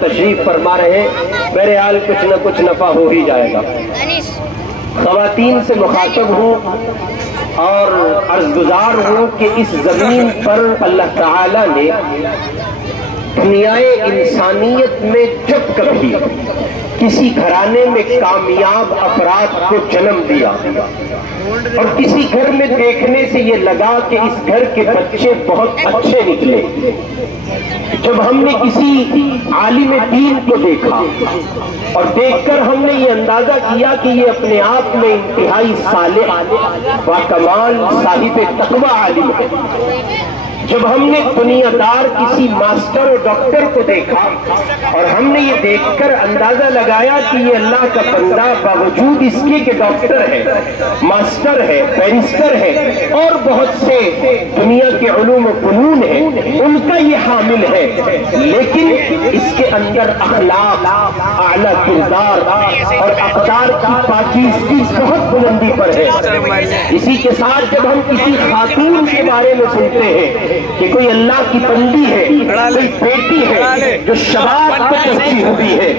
تشریف فرما رہے، بہرحال کچھ نہ کچھ نفع ہو ہی جائے گا۔ خواتین سے مخاطب ہوں اور عرض گزار ہوں کہ اس زمین پر اللہ تعالی نے دنیائے انسانیت میں جب کبھی کسی گھرانے میں کامیاب افراد کو جنم دیا اور کسی گھر میں دیکھنے سے یہ لگا کہ اس گھر کے بچے بہت اچھے نکلے، جب ہم نے کسی عالم دین کو دیکھا اور دیکھ کر ہم نے یہ اندازہ کیا کہ یہ اپنے آپ میں انتہائی صالح و کمال صاحب تقوی عالم ہے، جب ہم نے دنیا دار کسی ماسٹر اور ڈاکٹر کو دیکھا اور ہم نے یہ دیکھ کر اندازہ لگایا کہ یہ اللہ کا بندہ باوجود اس کے کہ ڈاکٹر ہے، ماسٹر ہے، بیرسٹر ہے اور بہت سے دنیا کے علوم و فنون ہیں، ان کا یہ حامل ہے، لیکن اس کے اندر اخلاق، اعلیٰ کردار اور اقدار کی پاکیزگی بہت بلندی پر ہے۔ اسی کے ساتھ جب ہم کسی خاتون کے بارے میں سنتے ہیں کہ کوئی اللہ کی بندی ہے، کوئی بیٹی ہے جو شباب کو کہتی ہوئی ہے،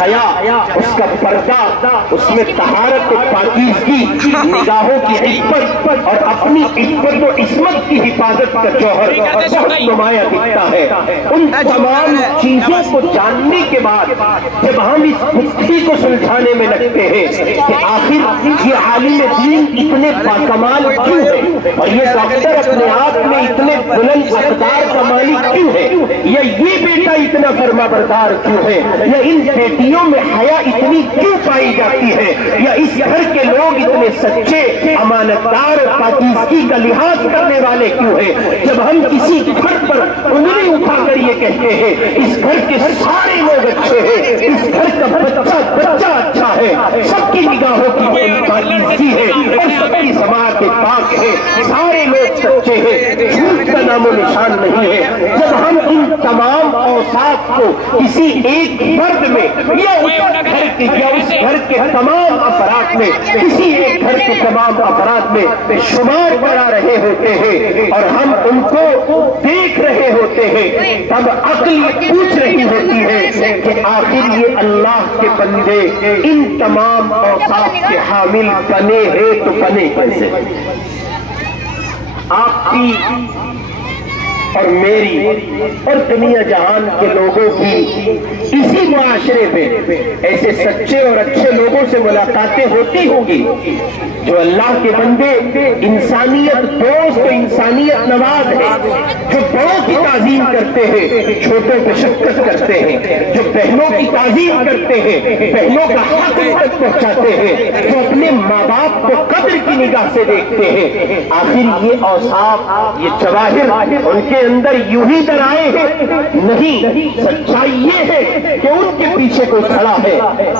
حیا، اس کا پردہ، اس میں طہارت و پاکیزگی، نگاہوں کی عفت اور اپنی عفت و عصمت کی حفاظت کا جوہر بہت نمایاں دکھتا ہے۔ ان تمام چیزوں کو جاننے کے بعد جب ہم اس گتھی کو سلجھانے میں لگتے ہیں کہ آخر یہ عالم دین اتنے باکمال کیوں ہے اور یہ ڈاکٹر اپنے آپ میں اتنے بلند اقدار کا مالک کیوں ہے، یا یہ بیٹا اتنا فرما بردار کیوں ہے، یا ان بیٹیوں میں حیا اتنی کیوں پائی جاتی ہے، یا اس گھر کے لوگ اتنے سچے، امانتدار، پاکیزگی کا لحاظ کرنے والے کیوں ہیں، جب ہم کسی گھر پر انگلی اٹھا کر یہ کہتے ہیں اس گھر کے سارے لوگ اچھے ہیں، اس گھر کا بچہ اچھا ہے، سب کی نگاہوں کی پاکیزگی ہے اور سب کی سماعت پاک ہے، سارے لوگ سچے ہیں، جھوٹ کا نام و نشان نہیں ہے، جب ہم ان تمام اوصاف کو کسی ایک فرد میں یا اس گھر کے تمام افراد میں، کسی ایک گھر کے تمام افراد میں شمار کرا رہے ہوتے ہیں اور ہم ان کو دیکھ رہے ہوتے ہیں، تب عقل یہ پوچھ رہی ہوتی ہے کہ آخر یہ اللہ کے بندے ان تمام اوصاف کے حامل بنے ہیں تو بنے کیسے؟ آپ کی اور میری اور دنیا جہان کے لوگوں کی اسی معاشرے میں ایسے سچے اور اچھے لوگوں سے ملاقاتیں ہوتی ہوں گی جو اللہ کے بندے انسانیت دوست و انسانیت نواز ہیں، جو بڑوں کی تعظیم کرتے ہیں، چھوٹوں پہ شفقت کرتے ہیں، جو بہنوں کی تعظیم کرتے ہیں، بہنوں کا حق تک پہنچاتے ہیں، جو اپنے ماں باپ کو قدر کی نگاہ سے دیکھتے ہیں۔ آخر یہ اوصاف، یہ جواہر ان کے اندر یوں ہی در آئے ہیں؟ نہیں، سچائی یہ ہے کہ ان کے پیچھے کوئی کھڑا ہے۔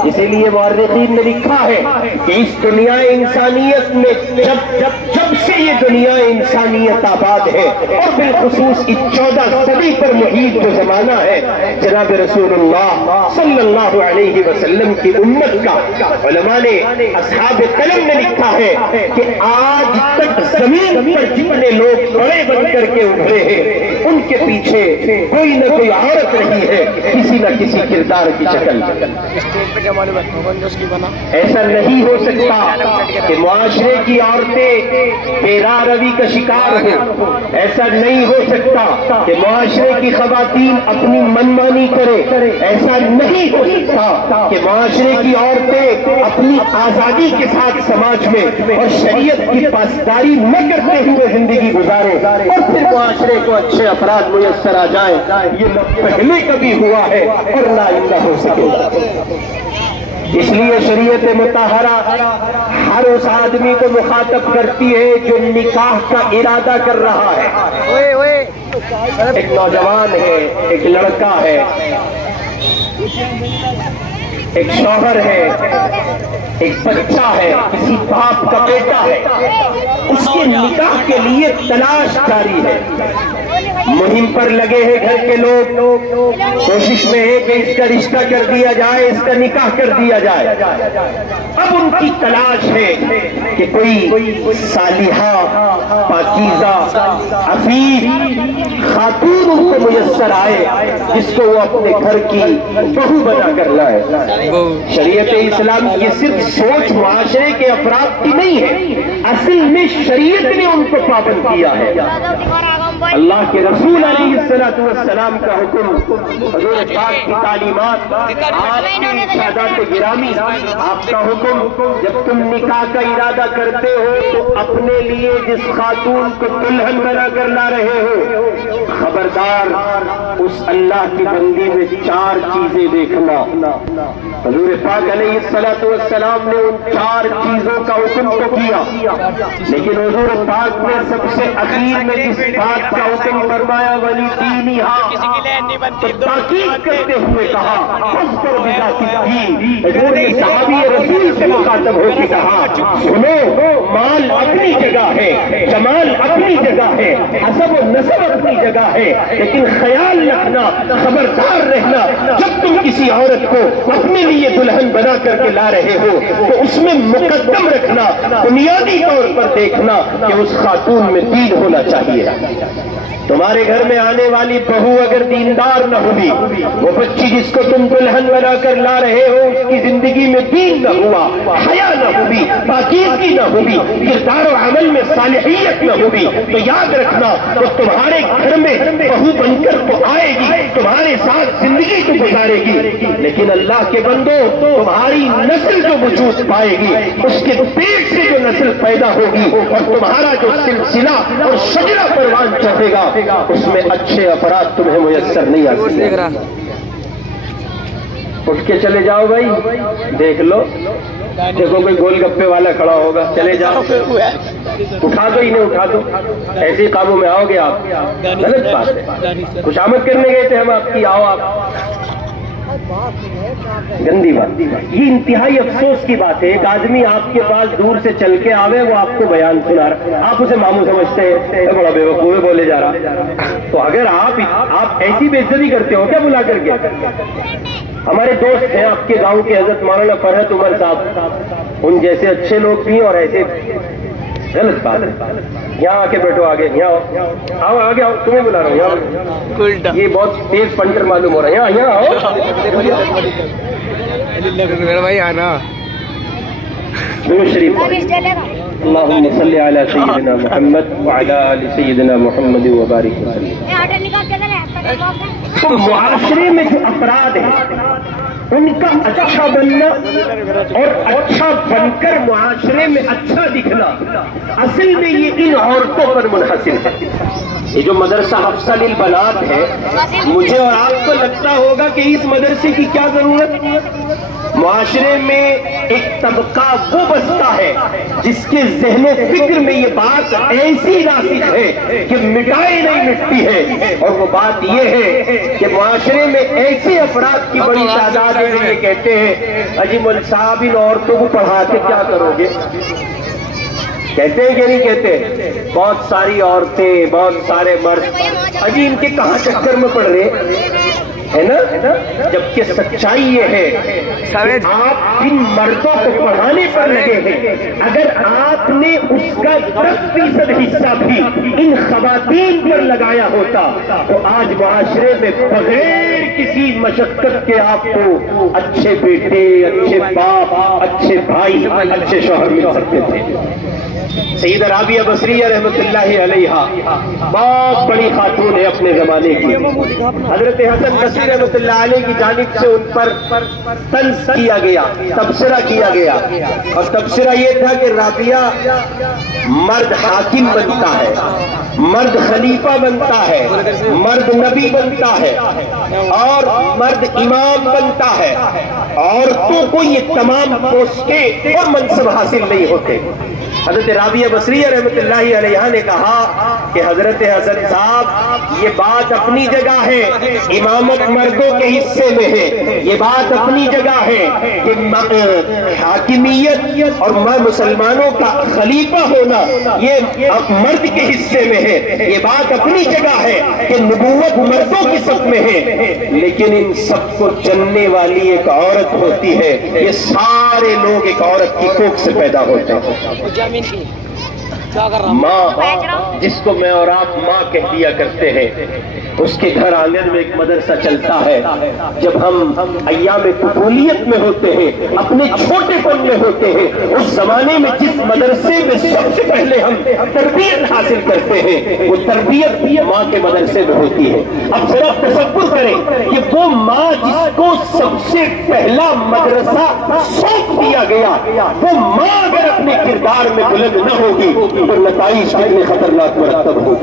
اسی لیے مورخین نے لکھا ہے کہ اس دنیا انسانیت میں جب سے یہ دنیا انسانیت آباد ہے اور بالخصوص اس 14 صدی پر محیط جو زمانہ ہے، جناب رسول اللہ صلی اللہ علیہ وسلم کی امت کا، علماء نے، اصحاب قلم نے لکھا ہے کہ آج تک زمین پر جتنے لوگ بڑے بن کر کے اٹھے ہیں ان کے پیچھے کوئی نہ کوئی عورت رہی ہے کسی نہ کسی کردار کی شکل۔ ایسا نہیں ہو سکتا کہ معاشرے کی عورتیں بے راہ روی کا شکار ہوں، ایسا نہیں ہو سکتا کہ معاشرے کی خواتین اپنی منمانی کریں، ایسا نہیں ہو سکتا کہ معاشرے کی عورتیں اپنی آزادی کے ساتھ سماج میں اور شریعت کی پاسداری نہ کرتے ہوئے زندگی گزاریں اور پھر معاشرے کو اچھے افراد میسر آ جائیں۔ یہ نہ پہلے کبھی ہوا ہے اور نہ آئندہ ہو سکے گا۔ اس لیے شریعت مطہرہ ہر اس آدمی کو مخاطب کرتی ہے جو نکاح کا ارادہ کر رہا ہے۔ ایک نوجوان ہے، ایک لڑکا ہے، ایک شوہر ہے، ایک بچہ ہے، کسی باپ کا بیٹا ہے، اس کے نکاح کے لیے تلاش جاری ہے۔ مہم پر لگے ہیں گھر کے لوگ، کوشش میں ہے کہ اس کا رشتہ کر دیا جائے، اس کا نکاح کر دیا جائے۔ اب ان کی تلاش ہے کہ کوئی صالحہ، پاکیزہ، عفیف خاتون ان کو میسر آئے جس کو وہ اپنے گھر کی بہو بنا کر لائے۔ شریعت اسلام کی صرف سوچ معاشرے کے افراد کی نہیں ہے، اصل میں شریعت نے ان کو پابند کیا ہے۔ اللہ کے رسول علیہ السلام کا حکم، حضور پاک کی تعلیمات، آپ کے ارشادات گرامی، آپ کا حکم، جب تم نکاح کا ارادہ کرتے ہو تو اپنے لیے جس خاتون کو دلہن بنا کر لا رہے ہو، خبردار اس اللہ کی بندی میں 4 چیزیں دیکھنا۔ حضور پاک علیہ السلام نے ان 4 چیزوں کا حکم تو کیا، لیکن حضور پاک نے سب سے اخیر میں جس بات کا حکم فرمایا ولی دینہا، تاکید کرتے ہوئے کہا حضور نے صحابی رسول سے مخاطب ہو کے کہا، سنو، مال اپنی جگہ ہے، جمال اپنی جگہ ہے، حسب و نسب اپنی جگہ ہے، لیکن خیال رکھنا، خبردار رہنا، جب تم کسی عورت کو اپنے لیے دلہن بنا کر کے لا رہے ہو تو اس میں مقدم رکھنا، بنیادی طور پر دیکھنا کہ اس خاتون میں دین ہونا چاہیے۔ تمہارے گھر میں آنے والی بہو اگر دیندار نہ ہوگی، وہ بچی جس کو تم دلہن بنا کر لا رہے ہو اس کی زندگی میں دین نہ ہوا، حیا نہ ہوگی، پاکیزگی نہ ہوگی، کردار و عمل میں صالحیت نہ ہوگی، تو یاد رکھنا وہ تمہارے گھر میں بہو بن کر تو آئے گی، تمہارے ساتھ زندگی تو گزارے گی، لیکن اللہ کے بندو تمہاری نسل جو وجود پائے گی، اس کے پیٹ سے جو نسل پیدا ہوگی اور تمہارا جو سلسلہ اور شجرہ پروان چڑھے گا، اس میں اچھے افراد تمہیں میسر نہیں آ سکتے۔ اٹھ کے چلے جاؤ بھائی، دیکھ لو، دیکھو کوئی گول گپے والا کھڑا ہوگا، چلے جاؤ، اٹھا دو انہیں، اٹھا دو، ایسے ہی قابو میں آؤ گے آپ، غلط بات ہے۔ خوشامد کرنے گئے تھے ہم آپ کی، آؤ آپ، گندی بات۔ یہ انتہائی افسوس کی بات ہے، ایک آدمی آپ کے پاس دور سے چل کے آوے، وہ آپ کو بیان سنا رہا، آپ اسے ماموں سمجھتے ہیں، بڑا بے وقوف بولے جا رہا۔ تو اگر آپ ایسی بے عزتی کرتے ہو کیا بلا کر کے؟ ہمارے دوست ہیں آپ کے گاؤں کے حضرت مولانا فرحت عمر صاحب، ان جیسے اچھے لوگ بھی اور ایسے غلط بات ہے۔ یہاں آ کے بیٹھو، آگے یہاں آؤ، آگے آؤ، تمہیں بلا رہا ہوں یہاں، یہ بہت تیز پنٹر معلوم ہو رہا ہے، یہاں آؤ بھائی آنا شریف۔ اللہم صلی علی سیدنا محمد وعلی آل سیدنا محمد وبارک وسلم۔ تو معاشرے میں جو افراد ہیں ان کا اچھا بننا اور اچھا بن کر معاشرے میں اچھا دکھنا، اصل میں یہ ان عورتوں پر منحصر ہے۔ یہ جو مدرسہ حفصہ للبنات ہے، مجھے اور آپ کو لگتا ہوگا کہ اس مدرسے کی کیا ضرورت؟ معاشرے میں ایک طبقہ وہ بستا ہے جس کے ذہن و فکر میں یہ بات ایسی راسخ ہے کہ مٹائے نہیں مٹتی ہے، اور وہ بات یہ ہے کہ معاشرے میں ایسے افراد کی بڑی تعداد ہے جو یہ کہتے ہیں اجی مول صاحب ان عورتوں کو پڑھا کے کیا کرو گے؟ کہتے ہیں کہ نہیں کہتے؟ بہت ساری عورتیں، بہت سارے مرد، اجی ان کے کہاں چکر میں پڑ رہے ہے نا؟ جبکہ سچائی یہ ہے کہ آپ جن مردوں کو پڑھانے پر لگے ہیں، اگر آپ نے اس کا 10% حصہ بھی ان خواتین پر لگایا ہوتا تو آج معاشرے میں بغیر کسی مشقت کے آپ کو اچھے بیٹے، اچھے باپ، اچھے بھائی، اچھے شوہر مل سکتے تھے۔ سیدہ رابعہ بصریہ رحمۃ اللہ علیہا بہت بڑی خاتون ہے اپنے زمانے کی۔ حضرت حسن بصری رحمۃ اللہ علیہ کی جانب سے ان پر طنز کیا گیا، تبصرہ کیا گیا، اور تبصرہ یہ تھا کہ رابعہ مرد حاکم بنتا ہے، مرد خلیفہ بنتا ہے، مرد نبی بنتا ہے، اور مرد امام بنتا ہے، عورتوں کو یہ تمام پوسٹیں اور منصب حاصل نہیں ہوتے۔ حضرت رابعہ بصریہ رحمۃ اللہ علیہا نے کہا کہ حضرت حسن صاحب یہ بات اپنی جگہ ہے، امامت مردوں کے حصے میں ہے، یہ بات اپنی جگہ ہے کہ حاکمیت اور مسلمانوں کا خلیفہ ہونا یہ مرد کے حصے میں ہے، یہ بات اپنی جگہ ہے کہ نبوت مردوں کی صف میں ہے، لیکن ان سب کو جننے والی ایک عورت ہوتی ہے، یہ سارے لوگ ایک عورت کی کوکھ سے پیدا ہوتے ہیں۔ ماں، جس کو میں اور آپ ماں کہہ دیا کرتے ہیں، اس کے گھر آنگن میں ایک مدرسہ چلتا ہے۔ جب ہم ایام طفولیت میں ہوتے ہیں، اپنے چھوٹے پن میں ہوتے ہیں، اس زمانے میں جس مدرسے میں سب سے پہلے ہم تربیت حاصل کرتے ہیں وہ تربیت ماں کے مدرسے میں ہوتی ہے۔ اب ذرا تصور کریں کہ وہ ماں جس کو سب سے پہلا مدرسہ سونپ دیا گیا، وہ ماں اگر اپنے کردار میں بلند نہ ہوگی تو نتائج کتنے خطرناک مرتب ہو۔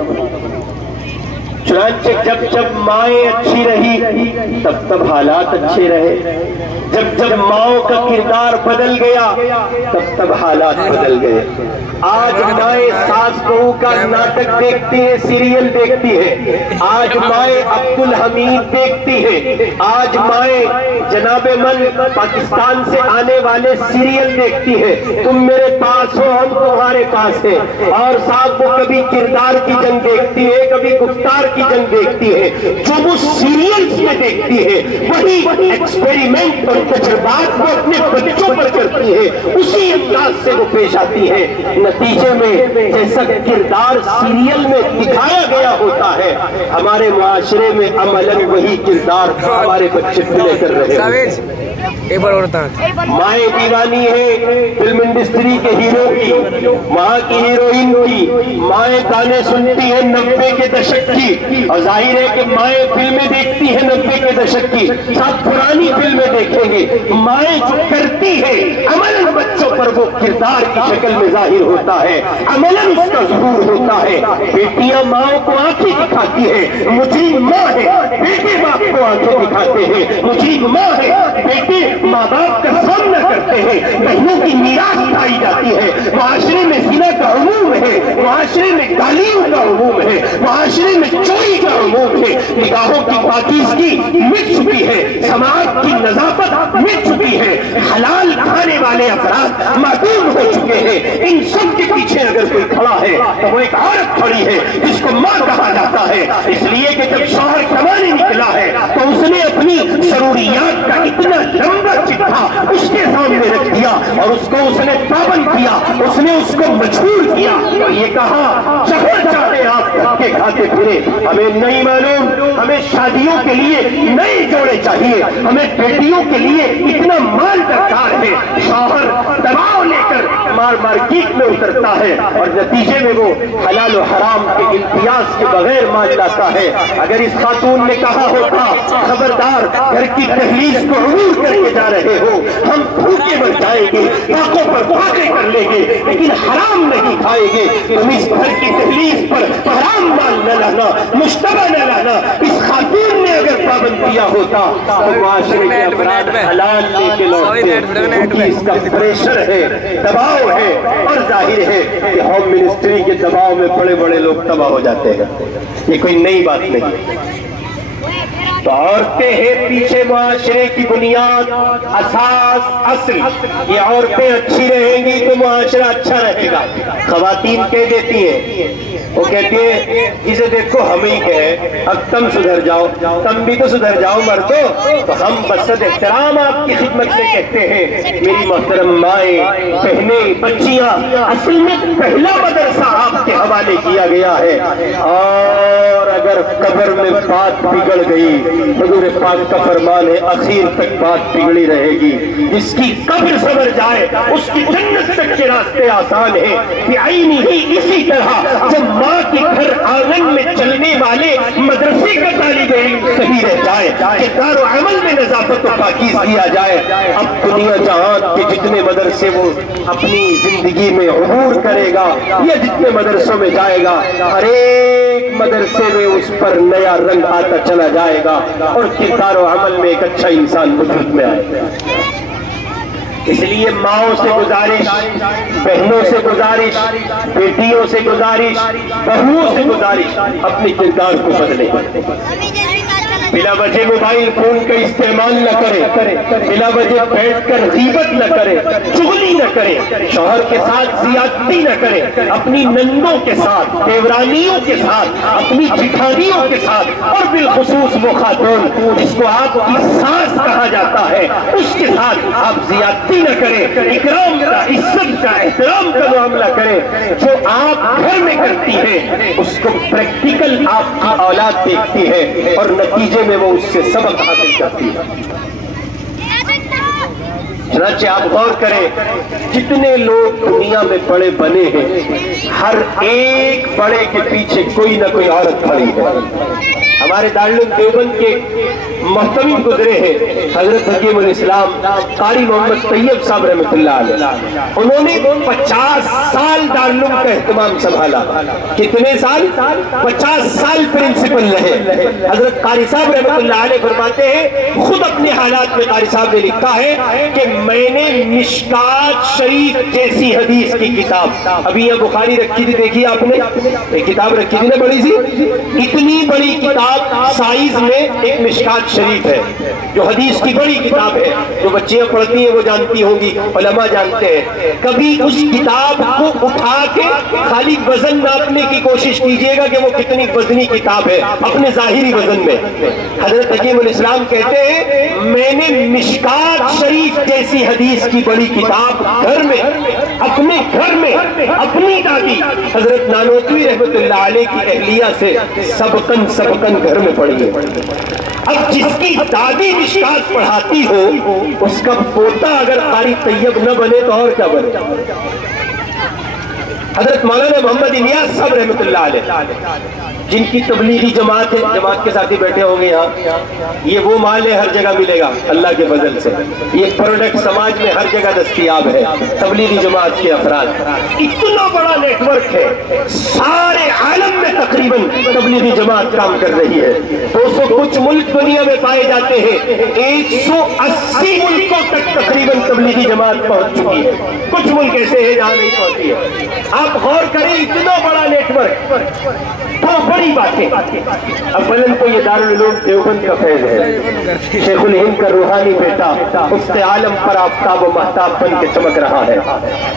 چنانچہ جب جب مائیں اچھی رہی تب تب حالات اچھے رہے، جب جب ماؤں کا کردار بدل گیا تب تب حالات بدل گئے۔ آج مائیں ساس بہو کا ناٹک دیکھتی ہیں، سیریل دیکھتی ہیں، آج مائیں عبد الحمید دیکھتی ہیں، آج مائیں جناب من پاکستان سے آنے والے سیریل دیکھتی ہیں، تم میرے پاس ہو ہم تمہارے پاس ہیں، اور صاحب وہ کبھی کردار کی جنگ دیکھتی ہے، کبھی گفتار کی جنگ دیکھتی ہے۔ جو وہ سیریلز میں دیکھتی ہے وہی ایکسپیریمنٹ اور تجربات وہ اپنے بچوں پر کرتی ہے، اسی انداز سے وہ پیش آتی ہے۔ نتیجے میں جیسا کردار سیریل میں دکھایا گیا ہوتا ہے، ہمارے معاشرے میں عملاً وہی کردار ہمارے بچے پلے کر رہے ہیں۔ مائیں دیوانی ہے فلم انڈسٹری کے ہیرو کی، وہاں کی ہیروئن کی، مائیں گانے سنتی ہیں 90 کے دشک کی، اور ظاہر ہے کہ مائیں فلمیں دیکھتی ہیں 90 کے دشک کی، ساتھ پرانی فلمیں دیکھیں گے۔ مائیں جو کرتی ہے عملاً بچوں پر وہ کردار کی شکل میں ظاہر ہوتا ہے، عملاً اس کا ظہور ہوتا ہے۔ بیٹیاں ماں کو آنکھیں دکھاتی ہیں، مجرم ماں ہے، بیٹے باپ کو آنکھیں دکھاتے ہیں، مجرم ماں ہے، بیٹے ماں باپ کا سامنا کرتے ہیں، بہنوں کی میراث کھائی جاتی ہے، معاشرے میں زنا کا عموم ہے، معاشرے میں گالیوں کا عموم ہے، معاشرے میں چوری کا عموم ہے، نگاہوں کی پاکیزگی مٹ چکی ہے، سماج کی نظافت مٹ چکی ہے، حلال کھانے والے افراد معدوم ہو چکے ہیں۔ ان سب کے پیچھے اگر کوئی کھڑا ہے تو وہ ایک عورت کھڑی ہے جس کو ماں کہا جاتا ہے، اس لیے کہ جب شوہر کمانے نکلا ہے تو اس نے اپنی ضروریات کا اتنا لمبا چٹھا اس کے سامنے رکھ دیا اور اس کو اس نے پابند کیا، اس نے اس کو مجبور کیا اور یہ کہا جہاں چاہے آپ دھکے کھاتے پھرے، ہمیں نہیں معلوم، ہمیں شادیوں کے لیے نئے جوڑے چاہیے، ہمیں بیٹیوں کے لیے اتنا مال درکار ہے۔ شوہر دباؤ لے کر مارکیٹ میں اترتا ہے اور نتیجے میں وہ حلال و حرام کے امتیاز کے بغیر مان لاتا ہے۔ اگر اس خاتون نے کہا ہوتا خبردار گھر کی دہلیز کو عبور کر کے جا رہے ہو، ہم بھوکے مر جائیں گے، آنکھوں پر فاقے کر لیں گے لیکن حرام نہیں کھائیں گے، تم اس گھر کی دہلیز پر حرام مال نہ لانا، مشتبہ نہ لانا۔ اس خاتون نے اگر پابند کیا ہوتا تو معاشرے کے افراد حلال لے کے لوٹتے، کیونکہ اس کا پریشر ہے، دباؤ ہے، اور ظاہر ہے کہ ہوم منسٹری کے دباؤ میں بڑے بڑے لوگ تباہ ہو جاتے ہیں۔ یہ کوئی نئی بات نہیں۔ تو عورتیں ہیں پیچھے معاشرے کی بنیاد، اساس، اصل۔ یہ عورتیں اچھی رہیں گی تو معاشرہ اچھا رہے گا۔ خواتین کہہ دیتی ہیں، وہ کہتی ہیں جسے دیکھو ہمیں ہی کہے اب تم سدھر جاؤ، تم بھی تو سدھر جاؤ مردو۔ تو ہم بصد احترام آپ کی خدمت میں کہتے ہیں میری محترم مائیں، بہنیں، بچیاں، اصل میں پہلا مدرسہ آپ کے حوالے کیا گیا ہے، اور اگر قبر میں بات بگڑ گئی حضور پاک کا فرمان ہے اخیر تک بات بگڑی رہے گی۔ جس کی قبر سنور جائے اس کی جنت تک کے راستے آسان ہیں۔ بعینی ہی اسی طرح جب ماں کے گھر آنگن میں چلنے والے مدرسے کا طالب علم صحیح رہ جائے، کردار و عمل میں نظافت و پاکیزگی آ جائے، اب دنیا جہان کے جتنے مدرسے وہ اپنی زندگی میں عبور کرے گا یا جتنے مدرسوں میں جائے گا، ہر ایک مدرسے میں اس پر نیا رنگ آتا چلا جائے گا اور کردار و عمل میں ایک اچھا انسان وجود میں آئے گا۔ اس لیے ماؤں سے گزارش، بہنوں سے گزارش، بیٹیوں سے گزارش، بہوؤں سے گزارش، اپنے کردار کو بدلیں۔ بلا وجہ موبائل فون کا استعمال نہ کرے، بلا وجہ بیٹھ کر غیبت نہ کرے، چغلی نہ کرے، شوہر کے ساتھ زیادتی نہ کرے، اپنی نندوں کے ساتھ، دیورانیوں کے ساتھ، اپنی جٹھانیوں کے ساتھ، اور بالخصوص وہ خاتون جس کو آپ کی ساس کہا جاتا ہے اس کے ساتھ آپ زیادتی نہ کریں، اکرام کا، عزت کا، احترام کا معاملہ کریں۔ جو آپ گھر میں کرتی ہیں اس کو پریکٹیکل آپ کی اولاد دیکھتی ہے اور نتیجے میں وہ اس سے سبق حاصل کرتی ہے۔ چنانچہ آپ غور کریں، جتنے لوگ دنیا میں بڑے بنے ہیں ہر ایک بڑے کے پیچھے کوئی نہ کوئی عورت کھڑی ہے۔ ہمارے دارالعلوم دیوبند کے محتوی گزرے ہیں حضرت حکیم الاسلام قاری محمد طیب صاحب رحمۃ اللہ علیہ، انہوں نے 50 سال دارالعلوم کا اہتمام سنبھالا۔ کتنے سال؟ 50 سال پرنسپل رہے۔ حضرت قاری صاحب رحمۃ اللہ علیہ فرماتے ہیں، خود اپنے حالات میں قاری صاحب نے لکھا ہے کہ میں نے مشکات شریف جیسی حدیث کی کتاب، ابھی یہ بخاری رکھی تھی، دیکھیے آپ نے ایک کتاب رکھی تھی نا بڑی سی، اتنی بڑی کتاب سائز میں ایک مشکات شریف ہے جو حدیث کی بڑی کتاب ہے، جو بچیاں پڑھتی ہیں وہ جانتی ہوں گی، علماء جانتے ہیں۔ کبھی اس کتاب کو اٹھا کے خالی وزن ناپنے کی کوشش کیجئے گا کہ وہ کتنی وزنی کتاب ہے اپنے ظاہری وزن میں۔ حضرت حکیم الاسلام کہتے ہیں، میں نے مشکات شریف جیسی حدیث کی بڑی کتاب گھر میں، اپنے گھر میں اپنی دادی حضرت نانوتوی رحمۃ اللہ علیہ کی اہلیہ سے سبقن گھر میں پڑھی ہے۔ اب جس کی دادی مشکات پڑھاتی ہو اس کا پوتا اگر قاری طیب نہ بنے تو اور کیا بنے؟ حضرت مولانا محمد الیاس صاحب رحمۃ اللہ علیہ جن کی تبلیغی جماعت ہے، جماعت کے ساتھی بیٹھے ہوں گے یہاں، یہ وہ مال ہے ہر جگہ ملے گا اللہ کے فضل سے، یہ پروڈکٹ سماج میں ہر جگہ دستیاب ہے، تبلیغی جماعت کے افراد، اتنا بڑا نیٹ ورک ہے، سارے عالم میں تقریباً تبلیغی جماعت کام کر رہی ہے۔ 200 کچھ ملک دنیا میں پائے جاتے ہیں، 180 ملکوں تک تقریباً تبلیغی جماعت پہنچ چکی ہے، کچھ ملک ایسے ہیں جہاں نہیں پہنچی ہے۔ آپ غور کریں، اتنا بڑا نیٹ ورک، تو بڑی باتیں۔ اولاً تو یہ دارالعلوم دیوبند کا فیض ہے، شیخ الہند کا روحانی بیٹا افت عالم پر آفتاب و مہتاب بن کے چمک رہا ہے۔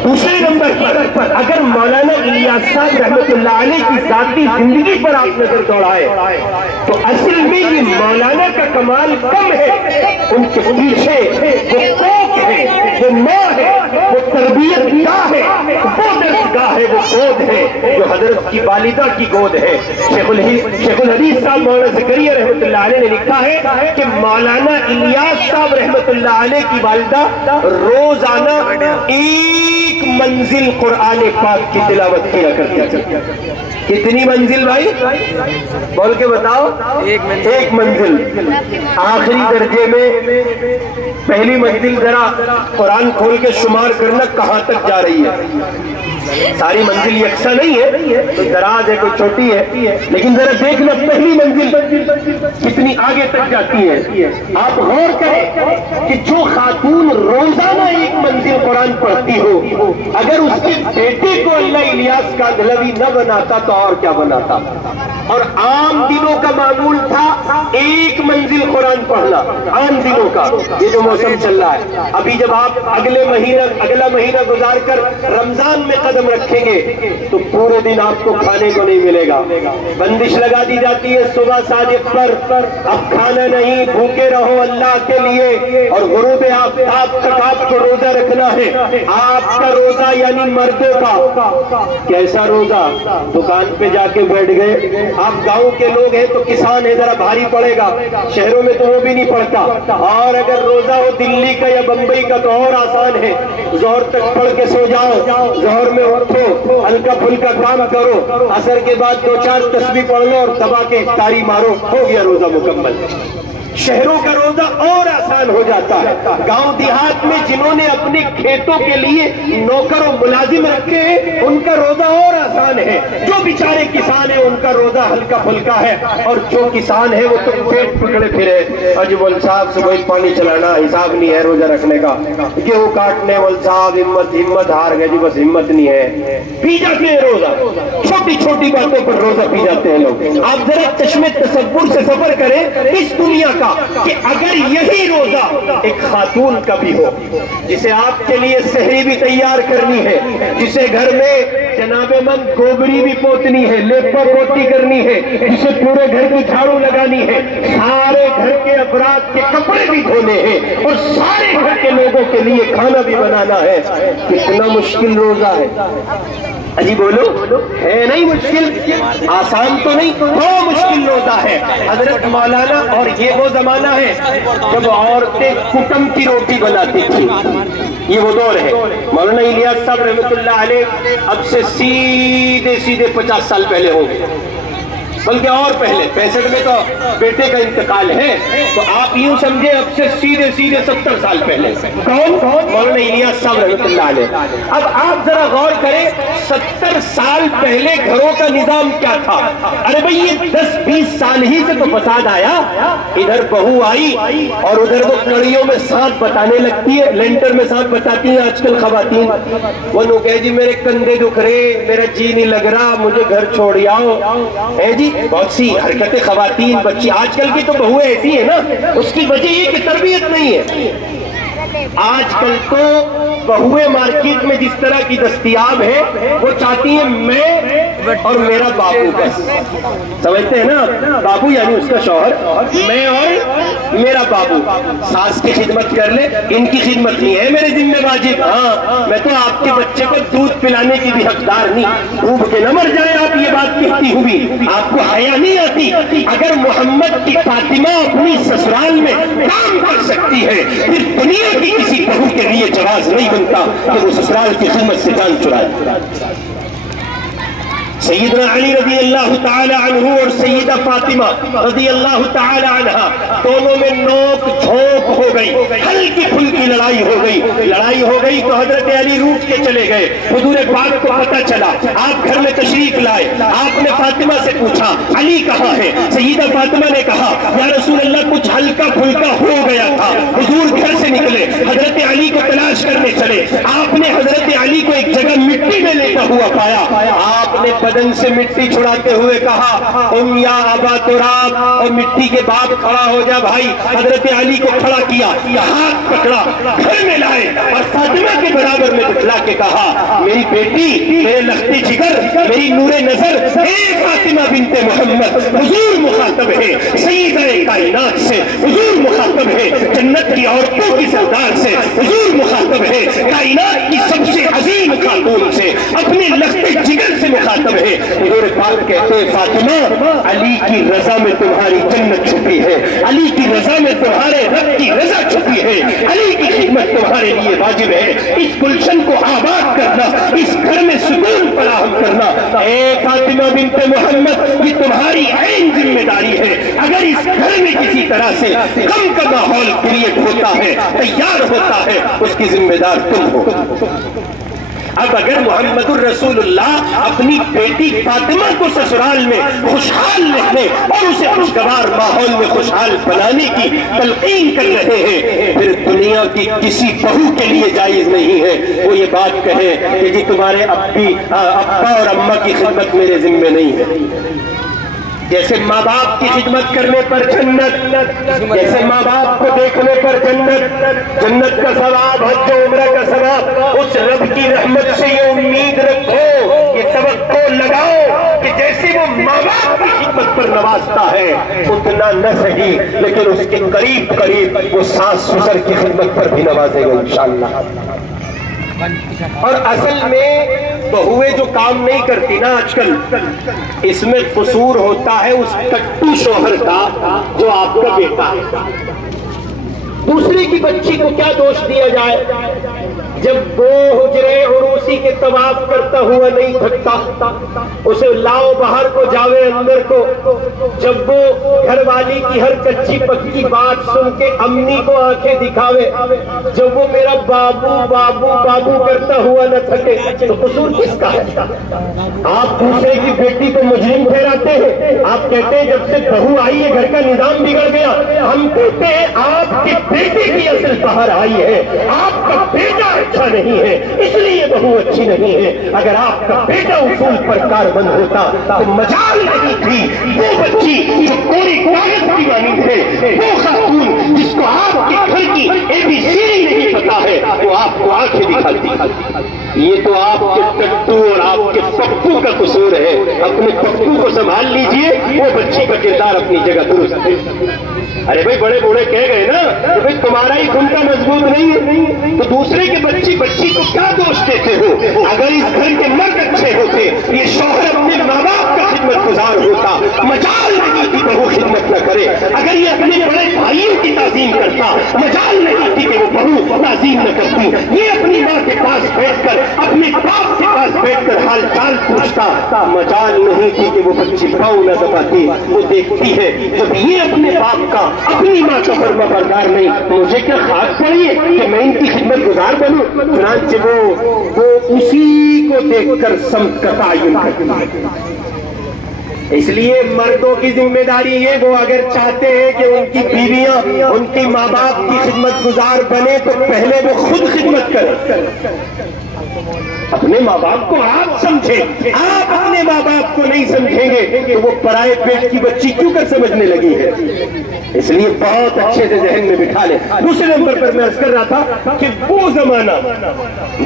دوسرے نمبر پر اگر مولانا الیاس صاحب رحمۃ اللہ علیہ کی ذاتی زندگی پر آپ نظر دوڑائے تو اصل میں یہ مولانا کا کمال کم ہے، ان کے پیچھے وہ کوک ہے، وہ ماں ہے، وہ تربیت گاہ ہے، وہ درسگاہ ہے، وہ گود ہے جو حضرت کی والدہ کی گود ہے۔ شیخ الحدیث صاحب مولانا زکریا رحمۃ اللہ علیہ نے لکھا ہے کہ مولانا الیاس صاحب رحمۃ اللہ علیہ کی والدہ روزانہ 1 منزل قرآن پاک کی تلاوت کیا کرتے تھے۔ کتنی منزل بھائی؟ بول کے بتاؤ۔ 1 منزل۔ آخری درجے میں پہلی منزل ذرا قرآن کھول کے شمار کرنا کہاں تک جا رہی ہے۔ ساری منزل یکساں نہیں ہے، کوئی دراز ہے، کوئی چھوٹی ہے، لیکن ذرا دیکھنا پہلی منزل کتنی آگے تک جاتی ہے۔ آپ غور کریں کہ جو خاتون روزانہ 1 منزل قرآن پڑھتی ہو، اگر اس کے بیٹے کو اللہ الیاس کا دلوی نہ بناتا تو اور کیا بناتا؟ اور عام دنوں کا معمول تھا 1 منزل قرآن پڑھنا، عام دنوں کا۔ یہ جو موسم چل رہا ہے، ابھی جب آپ اگلا مہینہ گزار کر رمضان میں قدم رکھیں گے تو پورے دن آپ کو کھانے کو نہیں ملے گا، بندش لگا دی جاتی ہے صبح صادق پر، اب کھانا نہیں، بھوکے رہو اللہ کے لیے، اور غروب آفتاب تک آپ کو روزہ رکھنا ہے۔ آپ کا روزہ یعنی مردوں کا کیسا روزہ؟ دکان پہ جا کے بیٹھ گئے، آپ گاؤں کے لوگ ہیں تو کسان ہے، ذرا بھاری پڑے گا، شہروں میں تو وہ بھی نہیں پڑتا، اور اگر روزہ ہو دلی کا یا بمبئی کا تو اور آسان ہے، ظہر تک پڑھ کے سو جاؤ، ظہر میں اٹھو، ہلکا پھلکا کام کرو، عصر کے بعد 2-4 تسبیح پڑھ لو اور دبا کے افطاری مارو، ہو گیا روزہ مکمل۔ شہروں کا روزہ اور آسان آسان ہو جاتا ہے۔ گاؤں دیہات میں جنہوں نے اپنے کھیتوں کے لیے نوکر و ملازم رکھے ہیں ان کا روزہ اور آسان ہے۔ جو بیچارے کسان ہیں ان کا روزہ ہلکا پھلکا ہے، اور جو کسان ہے وہ تو پیٹ پکڑے پھرے، اور جو مول صاحب صبح پانی چلانا حساب نہیں ہے روزہ رکھنے کا، گیہوں کاٹنے مول صاحب ہمت ہار گئے جی، بس ہمت نہیں ہے، پی جاتے ہیں روزہ، چھوٹی چھوٹی باتوں پر روزہ پی جاتے ہیں لوگ۔ آپ ذرا چشمے تصور سے سفر کریں اس دنیا کا کہ اگر یہی روزہ ایک خاتون کا بھی ہو، جسے آپ کے لیے سحری بھی تیار کرنی ہے، جسے گھر میں جناب من گوبری بھی پوتنی ہے، لیپا پوتی کرنی ہے، جسے پورے گھر کی جھاڑو لگانی ہے، سارے گھر کے افراد کے کپڑے بھی دھونے ہیں، اور سارے گھر کے لوگوں کے لیے کھانا بھی بنانا ہے، کتنا مشکل روزہ ہے۔ اجی بولو، ہے نہیں مشکل؟ آسان تو نہیں، بڑا مشکل روزہ ہے حضرت مولانا۔ اور یہ وہ زمانہ ہے جب عورتیں کٹم کی روٹی بناتی تھی، یہ وہ دور ہے۔ مولانا الیاس صاحب رحمۃ اللہ علیہ اب سے سیدھے 50 سال پہلے ہوں گے، بلکہ اور پہلے 65 میں تو بیٹے کا انتقال ہے، تو آپ یوں سمجھے اب سے سیدھے 70 سال پہلے۔ کون؟ مولانا الیاس صاحب رحمۃ اللہ علیہ۔ اب آپ ذرا غور کریں 70 سال پہلے گھروں کا نظام کیا تھا؟ ارے بھائی یہ 10-20 سال ہی سے تو فساد آیا، ادھر بہو آئی اور ادھر وہ کڑیوں میں سانپ بتانے لگتی ہے، لینٹر میں سانپ بتاتی ہیں آج کل خواتین، وہ لوگ کہے جی میرے کندھے دکھ رہے، میرا جی نہیں لگ رہا، مجھے گھر چھوڑ آؤ، ہے جی بہت سی حرکتیں خواتین بچی آج کل کی تو بہویں ایسی ہیں نا، اس کی وجہ یہ کہ تربیت نہیں ہے۔ آج کل تو بہویں مارکیٹ میں جس طرح کی دستیاب ہے وہ چاہتی ہیں میں اور میرا بابو، بس سمجھتے ہیں نا، بابو یعنی اس کا شوہر، میں اور میرا بابو، ساس کی خدمت کر لے، ان کی خدمت نہیں ہے میرے ذمہ واجب، ہاں میں تو آپ کے بچے کو دودھ پلانے کی بھی حقدار نہیں، ڈوب کے نہ مر جائے آپ یہ بات کہتی ہوئی، آپ کو حیا نہیں آتی؟ اگر محمد کی فاطمہ اپنی سسرال میں کام کر سکتی ہے پھر دنیا کی کسی بہو کے لیے جواز نہیں بنتا کہ وہ سسرال کی خدمت سے جان چرائے۔ سیدنا علی رضی اللہ تعالی عنہ اور سیدہ فاطمہ رضی اللہ تعالی عنہ دونوں میں نوک جھونک ہو گئی، ہلکی پھلکی لڑائی ہو گئی تو حضرت علی روٹ کے چلے گئے، حضور پاک کو پتہ چلا، آپ گھر میں تشریف لائے، آپ نے فاطمہ سے پوچھا علی کہاں ہے؟ سیدہ فاطمہ نے کہا یا رسول اللہ کچھ ہلکا پھلکا ہو گیا تھا۔ حضور گھر سے نکلے، حضرت علی کو تلاش کرنے چلے، آپ نے حضرت علی کو ایک جگہ مٹی میں لیٹا ہوا پایا، آپ نے بدن سے مٹی چھڑاتے ہوئے کہا ام یا ابا تراب، اور مٹی کے باپ کھڑا ہو جا بھائی۔ حضرت علی کو کھڑا کیا، ہاتھ پکڑا، گھر میں لائے اور فاطمہ کے برابر میں بٹھلا کے کہا میری بیٹی، میرے لختی جگر، میری نور نظر، اے فاطمہ بنت محمد، حضور مخاطب ہے سیدہ کائنات سے، حضور مخاطب ہے جنت کی عورتوں کی سردار سے، حضور مخاطب ہے کائنات کی سب سے عظیم خاتون سے، اپنے لختی جگر سے مخاطب ہے۔ حضور پاک کہتے ہیں فاطمہ علی کی رضا میں تمہاری جنت چھپی ہے، علی کی رضا میں تمہارے رب کی رضا چھپی ہے، علی کی خدمت تمہارے لیے واجب ہے، اس گلشن کو آباد کرنا، اس گھر میں سکون فراہم کرنا، اے فاطمہ بنت محمد یہ تمہاری عین ذمہ داری ہے۔ اگر اس گھر میں کسی طرح سے غم کا ماحول کریٹ ہوتا ہے، تیار ہوتا ہے، اس کی ذمہ دار تم ہو۔ اب اگر محمد الرسول اللہ اپنی بیٹی فاطمہ کو سسرال میں خوشحال رکھنے اور اسے خوشگوار ماحول میں خوشحال بنانے کی تلقین کر رہے ہیں، پھر دنیا کی کسی بہو کے لیے جائز نہیں ہے وہ یہ بات کہے کہ جی تمہارے ابا اور اماں کی خدمت میرے ذمہ نہیں ہے۔ جیسے ماں باپ کی خدمت کرنے پر جنت، جیسے ماں باپ کو دیکھنے پر جنت، جنت کا ثواب، حج و عمرہ کا ثواب، اس رب کی رحمت سے یہ امید رکھو، یہ توقع لگاؤ کہ جیسے وہ ماں باپ کی خدمت پر نوازتا ہے اتنا نہ صحیح لیکن اس کے قریب قریب وہ ساس سسر کی خدمت پر بھی نوازے گا انشاءاللہ۔ اور اصل میں بہویں جو کام نہیں کرتی نا آج کل، اس میں قصور ہوتا ہے اس ٹٹو شوہر کا جو آپ کا بیٹا ہے، دوسری کی بچی کو کیا دوش دیا جائے؟ جب وہ حجرے عروسی کے طواف کرتا ہوا نہیں تھکتا، اسے لاؤ باہر کو جاوے اندر کو. جب وہ گھر والی کی ہر کچی پکی بات سن کے امی کو آنکھیں دکھاوے، جب وہ میرا بابو بابو بابو کرتا ہوا نہ تھکے، تو قصور کس کا ہے؟ آپ دوسرے کی بیٹی کو مجرم ٹھہراتے ہیں. آپ کہتے ہیں جب سے بہو آئی ہے گھر کا نظام بگڑ گیا. ہم کہتے ہیں آپ کی بیٹی کی اصل باہر آئی ہے، آپ کا بیٹا اچھا نہیں ہے اس لیے بہو اچھی نہیں ہے. اگر آپ کا بیٹا اصول پر کاربند ہوتا تو مجال نہیں تھی وہ بچی جو کوری کاغذ کی مانی ہے، وہ خاتون جس کو آپ کے گھر کی ABC نہیں پتا ہے، وہ آپ کو آنکھیں دکھاتی. یہ تو آپ کے ٹٹو اور آپ کے پپو کا قصور ہے. اپنے پپو کو سنبھال لیجئے، وہ بچی کا کردار اپنی جگہ درست ہے. ارے بھائی بڑے بوڑھے کہہ گئے نا کہ بھائی تمہارا ہی گھنٹا مضبوط نہیں ہے تو دوسرے کے بچی کو کیا دوش دیتے ہو؟ اگر اس گھر کے مرد اچھے ہوتے، یہ شوہر اپنے ماں باپ کا خدمت گزار ہوتا، مجال نہیں تھی بہو خدمت نہ کرے. اگر یہ اپنے بڑے بھائیوں کی تعظیم کرتا، مجال نہیں تھی کہ وہ بہو تعظیم نہ کرتی. یہ اپنی ماں کے پاس بیٹھ کر اپنے باپ کے پاس بیٹھ کر حال چال پوچھتا، مجال نہیں تھی کہ وہ بچی پاؤں نہ دباتی. وہ دیکھتی ہے جب یہ اپنے باپ کا اپنی ماں کا فرما بردار نہیں، مجھے کیا خاک پڑی ہے کہ میں ان کی خدمت گزار بنوں؟ چنانچہ وہ اسی کو دیکھ کر سمت کا تعین کرتی ہے. اس لیے مردوں کی ذمہ داری یہ، وہ اگر چاہتے ہیں کہ ان کی بیویاں ان کی ماں باپ کی خدمت گزار بنے تو پہلے وہ خود خدمت کریں. اپنے ماں باپ کو آپ سمجھیں. آپ اپنے ماں باپ کو نہیں سمجھیں گے تو وہ پرائے پیٹ کی بچی کیوں کر سمجھنے لگی ہے؟ اس لیے بہت اچھے سے ذہن میں بٹھا لیں. دوسرے نمبر پر میں عرض کر رہا تھا کہ وہ زمانہ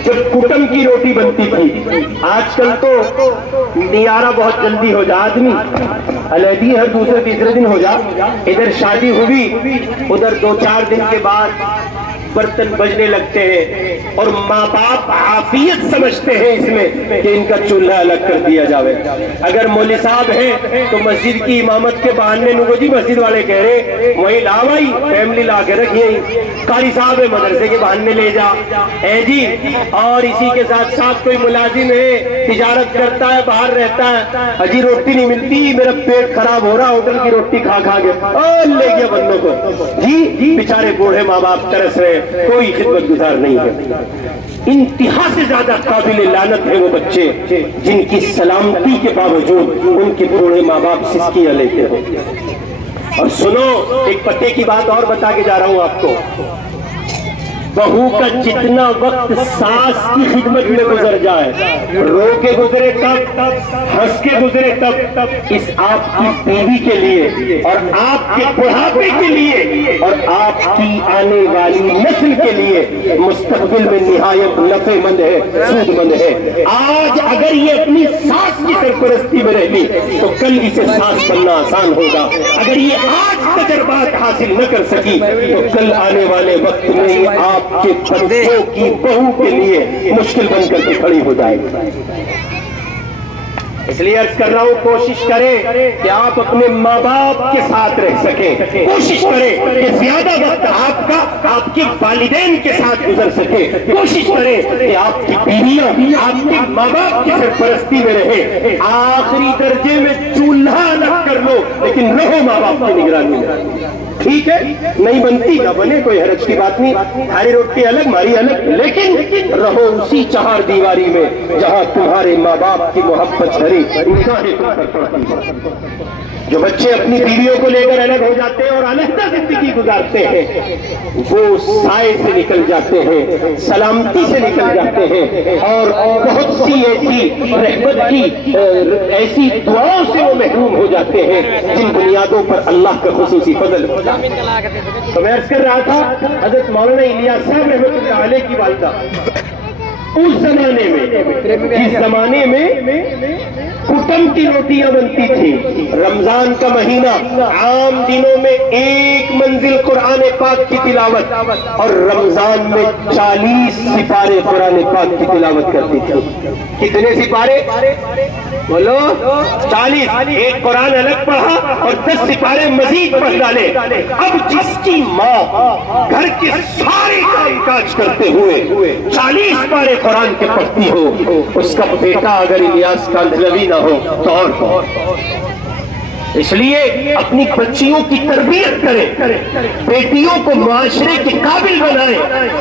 جب کٹم کی روٹی بنتی تھی، آج کل تو نیارہ بہت جلدی ہو جا، آدمی علیحدی ہر دوسرے تیسرے دن ہو جا. ادھر شادی ہوئی، ادھر 2-4 دن کے بعد برتن بجنے لگتے ہیں اور ماں باپ عافیت سمجھتے ہیں اس میں کہ ان کا چولہا الگ کر دیا جاوے. اگر مولوی صاحب ہیں تو مسجد کی امامت کے بہانے نگو جی مسجد والے کہہ رہے وہی لا بھائی فیملی لا کے رکھیے. قاری صاحب ہے مدرسے کے بہانے لے جا اے جی. اور اسی کے ساتھ ساتھ کوئی ملازم ہے تجارت کرتا ہے باہر رہتا ہے، اجی روٹی نہیں ملتی میرا پیٹ خراب ہو رہا ہوٹل کی روٹی کھا کے اور لے گیا بندوں کو. جی بیچارے بوڑھے ماں باپ ترس رہے، کوئی خدمت گزار نہیں ہے. انتہا سے زیادہ قابل لعنت ہے وہ بچے جن کی سلامتی کے باوجود ان کے بوڑھے ماں باپ سسکیاں لیتے ہیں. اور سنو ایک پتے کی بات اور بتا کے جا رہا ہوں آپ کو. بہو کا جتنا وقت ساس کی خدمت میں گزر جائے، رو کے گزرے تب، ہنس کے گزرے تب، اس آپ کی بیوی کے لیے اور آپ کے بڑھاپے کے لیے اور آپ کی آنے والی نسل کے لیے مستقبل میں نہایت نفع مند ہے، سود مند ہے. آج اگر یہ اپنی ساس کی سرپرستی میں رہتی تو کل اسے ساس بننا آسان ہوگا. اگر یہ آج تجربات حاصل نہ کر سکی تو کل آنے والے وقت میں یہ آپ کے بچوں کی بہو کے لیے مشکل بن کر کے کھڑی ہو جائے گی. اس لیے عرض کر رہا ہوں کوشش کریں کہ آپ اپنے ماں باپ کے ساتھ رہ سکیں. کوشش کریں کہ زیادہ وقت آپ کا آپ کے والدین کے ساتھ گزر سکے. کوشش کریں کہ آپ کی بیویاں آپ کے ماں باپ کی سرپرستی میں رہے. آخری درجے میں چولہا الگ کر لو لیکن رہو ماں باپ کی نگرانی میں. ٹھیک ہے نہیں بنتی نہ بنے، کوئی حرج کی بات نہیں. ہماری روٹی الگ ہماری الگ، لیکن رہو اسی چہار دیواری میں جہاں تمہارے ماں باپ کی محبت بھری جو بچے اپنی بیویوں کو لے کر الگ ہو جاتے ہیں اور علیحدہ زندگی گزارتے ہیں وہ سائے سے نکل جاتے ہیں، سلامتی سے نکل جاتے ہیں اور بہت سی ایسی رحمت کی ایسی دعاؤں سے وہ محروم ہو جاتے ہیں جن بنیادوں پر اللہ کا خصوصی فضل ہوتا ہے. تو میں عرض کر رہا تھا حضرت مولانا الیاس صاحب رحمۃ اللہ علیہ کی والدہ اس زمانے میں جس زمانے میں کٹم کی روٹیاں بنتی تھیں، رمضان کا مہینہ، عام دنوں میں 1 منزل قرآن پاک کی تلاوت، اور رمضان میں 40 سپارے قرآن پاک کی تلاوت کرتی تھی۔ کتنے سپارے بولو؟ 40۔ ایک قرآن الگ پڑھا اور 10 سپارے مزید پڑھ ڈالے۔ اب جس کی ماں گھر کے سارے کام کاج کرتے ہوئے 40 سپارے قرآن کے پڑھتی ہو، اس کا بیٹا اگر الیاس کاندھلوی نہ ہو تو اور کون؟ اس لیے اپنی بچیوں کی تربیت کریں، بیٹیوں کو معاشرے کے قابل بنائیں،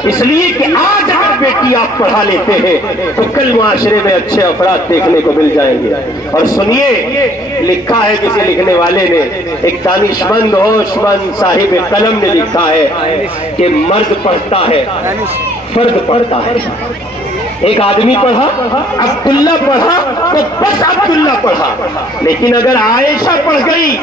اس لیے کہ آج اگر بیٹی آپ پڑھا لیتے ہیں تو کل معاشرے میں اچھے افراد دیکھنے کو مل جائیں گے۔ اور سنیے، لکھا ہے کسی لکھنے والے نے، ایک دانشمند ہوشمند صاحب قلم نے لکھا ہے کہ مرد پڑھتا ہے، فرد پڑھتا ہے۔ ایک آدمی پڑھا، عبداللہ پڑھا تو بس عبداللہ پڑھا، لیکن اگر عائشہ پڑھ گئی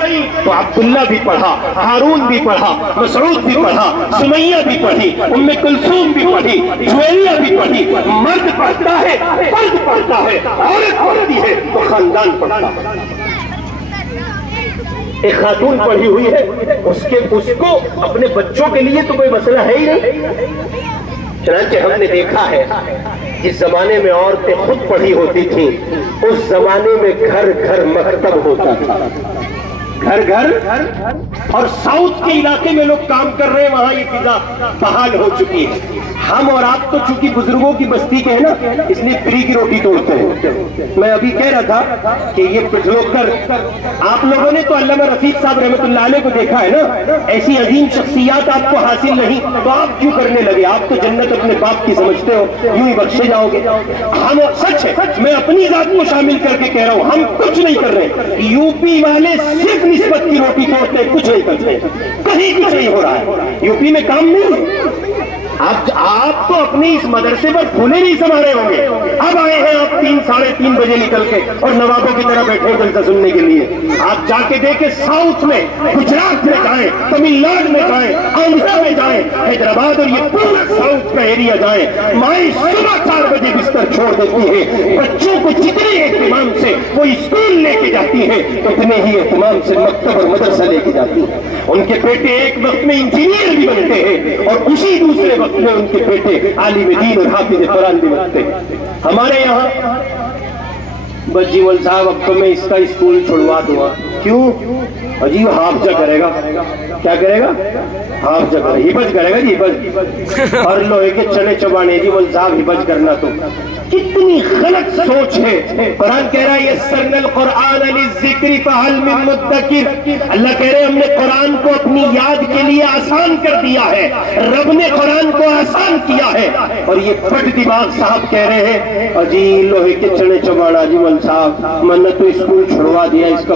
تو عبداللہ بھی پڑھا، ہارون بھی پڑھا، مسعود بھی پڑھا، سمیہ بھی پڑھی، ام کلثوم بھی پڑھی، جویریہ بھی پڑھی۔ مرد پڑھتا ہے، فرد پڑھتا ہے، عورت پڑھتی ہے تو خاندان پڑھتا ہے۔ ایک خاتون پڑھی ہوئی ہے، اس کو اپنے بچوں کے لیے تو کوئی مسئلہ ہے ہی نہیں۔ چنانچہ ہم نے دیکھا ہے جس زمانے میں عورتیں خود پڑھی ہوتی تھیں، اس زمانے میں گھر گھر مکتب ہوتا تھا، گھر گھر۔ اور ساؤتھ کے علاقے میں لوگ کام کر رہے ہیں، وہاں یہ فضا بحال ہو چکی ہے۔ ہم اور آپ تو چونکہ بزرگوں کی بستی کے ہیں نا، اس لیے فری کی روٹی توڑتے ہیں۔ میں ابھی کہہ رہا تھا کہ یہ پٹھلوکر، آپ لوگوں نے تو علامہ رفیق صاحب رحمۃ اللہ علیہ کو دیکھا ہے نا، ایسی عظیم شخصیات آپ کو حاصل نہیں تو آپ کیوں کرنے لگے؟ آپ تو جنت اپنے باپ کی سمجھتے ہو، یوں ہی بخشے جاؤ گے۔ ہم سچ ہے، میں اپنی ذات کو شامل کر کے کہہ رہا ہوں، ہم کچھ نہیں کر رہے۔ یو پی والے صرف نسبت کی روٹی توڑتے، کچھ نہیں کرتے، کہیں کچھ نہیں ہو رہا ہے۔ یو پی میں کام نہیں ہے۔ آپ تو اپنی اس مدرسے پر پھولے نہیں سنبھالے ہوں گے، اب آئے ہیں آپ 3 ساڑھے 3 بجے نکل کے اور نوابوں کی طرح بیٹھے جلسہ سننے کے لیے۔ آپ جا کے دیکھیں، ساؤتھ میں، گجرات میں جائیں، تمل ناڈو میں جائیں، آندھرا میں جائیں، حیدرآباد اور یہ پورا ساؤتھ کا ایریا جائیں، مائیں صبح 4 بجے بستر چھوڑ دیتی ہیں، بچوں کو جتنے اہتمام سے وہ اسکول لے کے جاتی ہیں اتنے ہی اہتمام سے مکتب اور مدرسہ لے کے جاتی ہیں۔ ان کے بیٹے ایک وقت میں انجینئر بھی بنتے ہیں اور اسی دوسرے وقت میں ان کے بیٹے عالم دین اور حافظ قرآن بھی بنتے ہیں۔ ہمارے یہاں بس جی مول صاحب اب تو میں اس کا اسکول چھڑوا دوں گا۔ کیوں؟ عجیب حافظہ کرے گا۔ کیا کرے گا؟ حافظہ کرے گا، حفظ کرے گا جی، حفظ۔ اور لوہے کے چنے چبانے جی مول صاحب حفظ کرنا تو کتنی غلط سوچ ہے۔ قرآن کہہ رہا ہے یسرنا القرآن للذکر فہل من مدکر، اللہ کہہ رہے ہم نے قرآن کو اپنی یاد کے لیے آسان کر دیا ہے، رب نے قرآن کو آسان کیا ہے۔ اور یہ پٹ دماغ صاحب کہہ رہے ہیں اجی لوہے کے چنے چبانا جی مول صاحب میں نے تو اسکول چھڑوا دیا، اس کا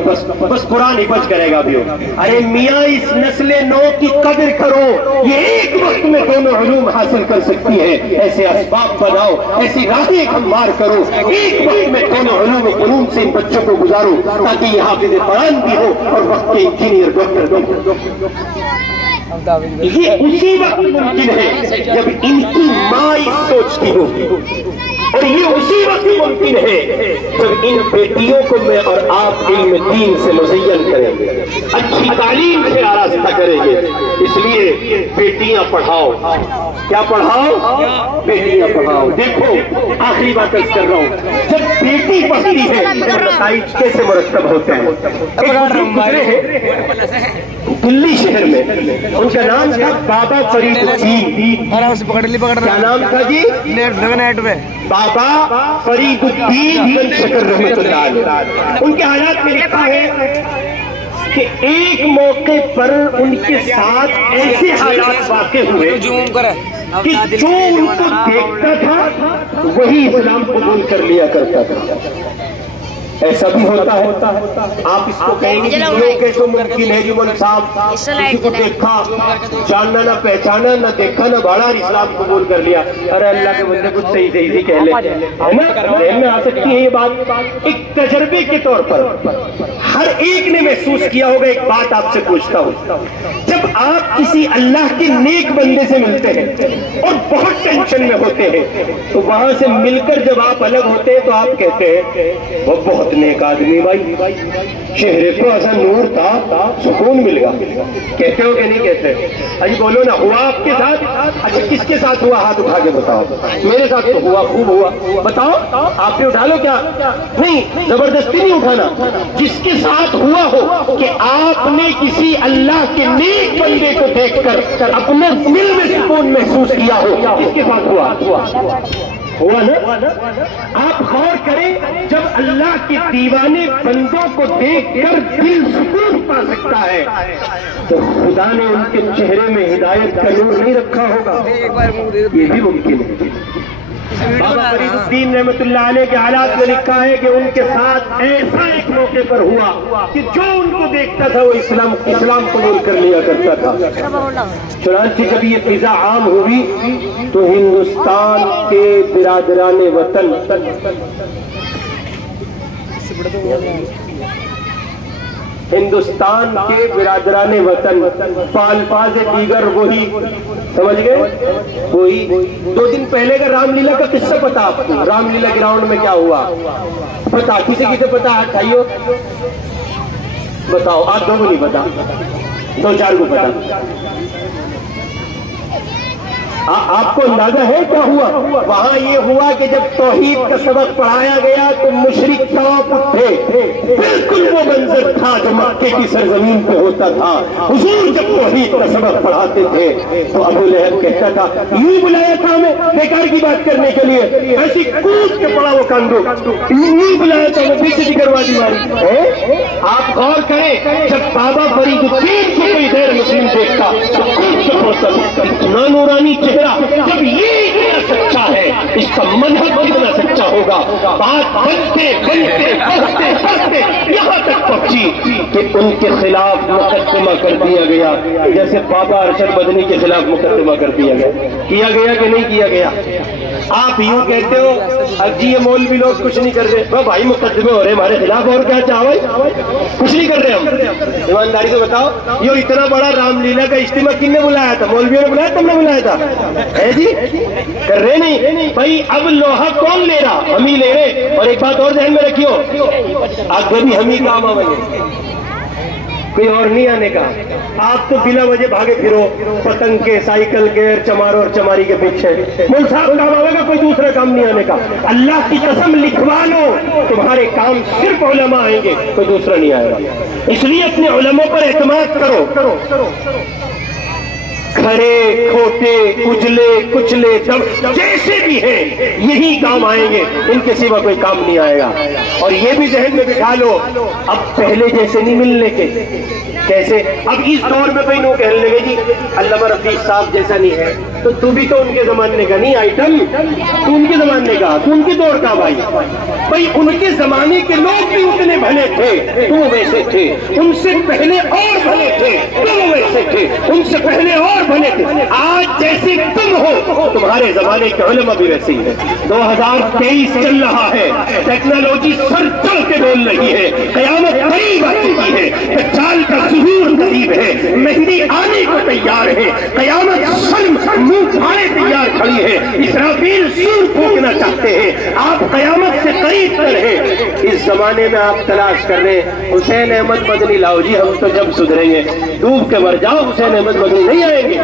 بس قرآن حفظ کرے گا بھی۔ ارے میاں اس نسل نو کی قدر کرو، یہ ایک وقت میں دونوں علوم حاصل کر سکتی ہے، ایسے اسباب بناؤ، ایسی راہیں ہموار کرو، ایک وقت میں دونوں علوم و فنون سے ان بچوں کو گزارو تاکہ یہ حافظ قرآن بھی ہو اور وقت کے انجینئر ڈاکٹر بھی ہو۔ یہ اسی وقت ممکن ہے جب ان کی ماں اس سوچتی ہوگی، اور یہ اسی وقت ممکن ہے جب ان بیٹیوں کو میں اور آپ علم دین سے مزین کریں گے، اچھی تعلیم سے آراستہ کریں گے۔ اس لیے بیٹیاں پڑھاؤ۔ کیا پڑھاؤ؟ بیٹیاں پڑھاؤ۔ دیکھو آخری بات کر رہا ہوں، جب بیٹی پڑھتی ہے تو نتائج کیسے مرتب ہوتے ہیں۔ گزرے ہیں دلی شہر میں، ان کا نام تھا بابا فرید الدین۔ کیا نام تھا جی؟ بابا فرید الدین بن شکر رحمۃ اللہ علیہ۔ ان کے حالات میں لکھا ہے کہ ایک موقع پر ان کے ساتھ ایسے حالات واقع ہوئے کہ جو ان کو دیکھتا تھا وہی اسلام قبول کر لیا کرتا تھا۔ ایسا بھی ہوتا ہے، آپ اس کو کہیں گے کیسے ممکن ہے جی مول صاحب کسی کو دیکھا جاننا نہ پہچانا، نہ دیکھا نہ بھاڑا، اسلام قبول کر لیا۔ ارے اللہ کے بندے کچھ صحیح صحیح کہہ لے، ہے نا؟ ذہن میں آ سکتی ہے یہ بات۔ ایک تجربے کے طور پر ہر ایک نے محسوس کیا ہوگا. ایک بات آپ سے پوچھتا ہوں, جب آپ کسی اللہ کے نیک بندے سے ملتے ہیں اور بہت ٹینشن میں ہوتے ہیں, تو وہاں سے مل کر جب آپ الگ ہوتے ہیں تو آپ کہتے ہیں وہ بہت نیک آدمی بھائی, چہرے پہ ایسا نور تھا, سکون مل گیا. کہتے ہو کہ نہیں کہتے؟ اجی بولو نا, ہوا آپ کے ساتھ؟ اچھا کس کے ساتھ ہوا, ہاتھ اٹھا کے بتاؤ. میرے ساتھ تو ہوا, خوب ہوا. بتاؤ آپ نے اٹھا لو کیا؟ نہیں, زبردستی نہیں اٹھانا. جس کے ساتھ ہوا ہو کہ آپ نے کسی اللہ کے نیک بندے کو دیکھ کر اپنے دل میں سکون محسوس کیا ہو, کس کے ساتھ ہوا نا. آپ غور کریں, جب اللہ کے دیوانے بندوں کو دیکھ کر دل سکون پا سکتا ہے تو خدا نے ان کے چہرے میں ہدایت کا نور نہیں رکھا ہوگا؟ یہ بھی ممکن ہے. بابا فرید الدین رحمت اللہ علیہ کے حالات میں لکھا ہے کہ ان کے ساتھ ایسا ایک موقع پر ہوا کہ جو ان کو دیکھتا تھا وہ اسلام قبول کر لیا کرتا تھا. چنانچہ جب یہ فضا عام ہوئی تو ہندوستان کے برادران وطن الفاظ دیگر وہی, سمجھ گئے, وہی. 2 دن پہلے کا رام لیلا کا قصہ پتا آپ کو؟ رام لیلا گراؤنڈ میں کیا ہوا پتا؟ کسی پتا ہاتھ اٹھائیو, بتاؤ. آپ 2 کو نہیں پتا, 2-4 کو پتا. آپ کو اندازہ ہے کیا ہوا وہاں؟ یہ ہوا کہ جب توحید کا سبق پڑھایا گیا تو مشرک کانپ اٹھے. بالکل وہ منظر تھا جو مکے کی سرزمین پہ ہوتا تھا. حضور جب توحید کا سبق پڑھاتے تھے تو ابو لہب کہتا تھا یوں بلایا تھا ہمیں بیکار کی بات کرنے کے لیے, ایسی کود کے پڑا وہ کاندو, یوں بلایا تھا ہمیں پیچھے کروا دی ماری. آپ غور کریں, جب بابا فرید الدین کو کوئی غیر مسلم دیکھتا اتنا نورانی چہرہ, جب یہ اتنا سچا ہے اس کا مذہب کتنا سچا ہوگا. بات بنتے بنتے بڑھتے بڑھتے یہاں تک پہنچی کہ ان کے خلاف مقدمہ کر دیا گیا, جیسے بابا ارشد مدنی کے خلاف مقدمہ کر دیا گیا. کیا گیا کہ نہیں کیا گیا؟ آپ یوں کہتے ہو اب جی یہ مولوی لوگ کچھ نہیں کر رہے. بھائی مقدمے ہو رہے ہمارے خلاف, اور کیا چاہو, کچھ نہیں کر رہے ہم. ایمانداری سے بتاؤ, یہ اتنا بڑا رام لیلا کا اجتماع کن نے بلایا تھا؟ مولویوں نے بلایا, تم نے بلایا تھا؟ ہے جی, کر رہے نہیں بھائی. اب لوہا کون لے رہا؟ ہم ہی لے رہے. اور ایک بات اور ذہن میں رکھیو, آگے بھی ہم ہی کام آئیں گے, کوئی اور نہیں آنے کا. آپ تو بلا وجہ بھاگے پھرو پتنگ کے, سائیکل کے, چماروں اور چماری کے پیچھے. مول صاحب کام آئے گا, کوئی دوسرا کام نہیں آنے کا. اللہ کی قسم لکھوا لو, تمہارے کام صرف علماء آئیں گے, کوئی دوسرا نہیں آئے گا. اس لیے اپنے علماء پر اعتماد کرو. کھڑے کھوٹے اجلے کچلے جیسے بھی ہیں یہی کام آئیں گے, ان کے سوا کوئی کام نہیں آئے گا. اور یہ بھی ذہن میں بٹھا لو, اب پہلے جیسے نہیں ملنے کے. کیسے؟ اب اس دور میں بھائی کہنے لگے جی علامہ رفیق صاحب جیسا نہیں ہے, تو بھی تو ان کے زمانے کا نہیں آئٹم, تو ان کے زمانے کا, تو ان کے دور کا. بھائی ان کے زمانے کے لوگ بھی اتنے بھلے تھے تو وہ ویسے تھے, ان سے پہلے اور بھلے تھے تو وہ ویسے تھے, ان سے پہلے اور بھلے تھے. آج جیسے تم ہو تمہارے زمانے کے علماء بھی ویسے ہی ہیں. 2023 چل رہا ہے, ٹیکنالوجی سر چڑھ کے بول رہی ہے, قیامت قریب آ چکی ہے, دجال کا ظہور قریب ہے, مہدی آنے کو تیار ہے, قیامت شرم منہ پھاڑے تیار کھڑی ہے, اسرافیل سور پھونکنا چاہتے ہیں. آپ قیامت سے قریب تر ہیں. اس زمانے میں آپ تلاش کر رہے حسین احمد مدنی لاؤ جی, ہم تو جب سدھریں گے. ڈوب کے مر جاؤ, حسین احمد مدنی نہیں آئیں گے.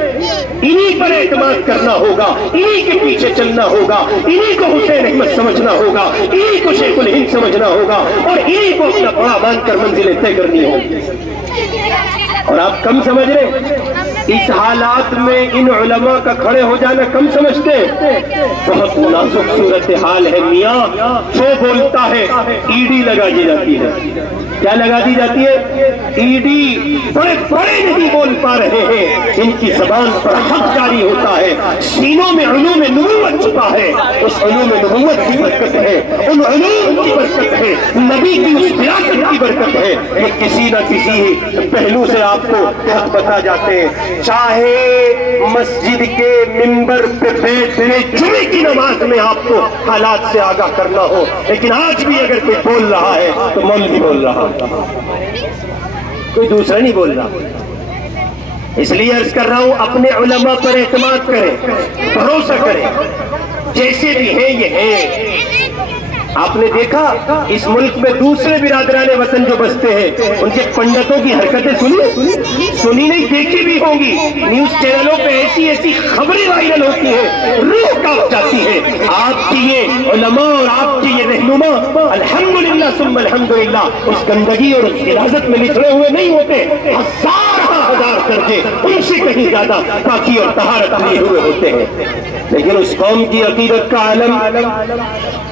انہی پر اعتماد کرنا ہوگا, انہی کے پیچھے چلنا ہوگا, انہی کو حسین احمد سمجھنا ہوگا, انہی کو شیخ الہند سمجھنا ہوگا, اور انہی کو اپنا بڑا مان کر منزلیں طے کرنی ہوگی. اور آپ کم سمجھ رہے, اس حالات میں ان علماء کا کھڑے ہو جانا کم سمجھتے. بہت نازک صورتحال ہے میاں. جو بولتا ہے ای ڈی لگا دی جاتی ہے. کیا لگا دی جاتی ہے؟ E D. بڑے بڑے نہیں بول پا رہے ہیں, ان کی زبان پر حق جاری ہوتا ہے, سینوں میں علوم نبوت ہوتا ہے اس علوم نبوت کی برکت ہے، ان علوم کی برکت ہے، نبی کی اس وراثت کی برکت ہے کہ کسی نہ کسی پہلو سے آپ کو حق بتا جاتے ہیں۔ چاہے مسجد کے ممبر پہ بیٹھے جمعے کی نماز میں آپ کو حالات سے آگاہ کرنا ہو، لیکن آج بھی اگر کوئی بول رہا ہے تو مولوی بول رہا، کوئی دوسرا نہیں بول رہا۔ اس لیے عرض کر رہا ہوں اپنے علماء پر اعتماد کریں، بھروسہ کریں، جیسے بھی ہیں یہ ہیں۔ آپ نے دیکھا اس ملک میں دوسرے برادران وطن جو بستے ہیں ان کے پنڈتوں کی حرکتیں سنی نہیں، دیکھی بھی ہوں گی، نیوز چینلوں پہ ایسی ایسی خبریں وائرل ہوتی ہیں، روح کانپ جاتی ہے۔ آپ کی یہ علماء اور آپ کی یہ رہنما الحمدللہ ثم الحمدللہ اس گندگی اور اس غلاظت میں لکھے ہوئے نہیں ہوتے، ہزار درجے ان سے کہیں زیادہ پاکی اور طہارت لیے ہوئے ہوتے ہیں۔ لیکن اس قوم کی عقیدت کا عالم،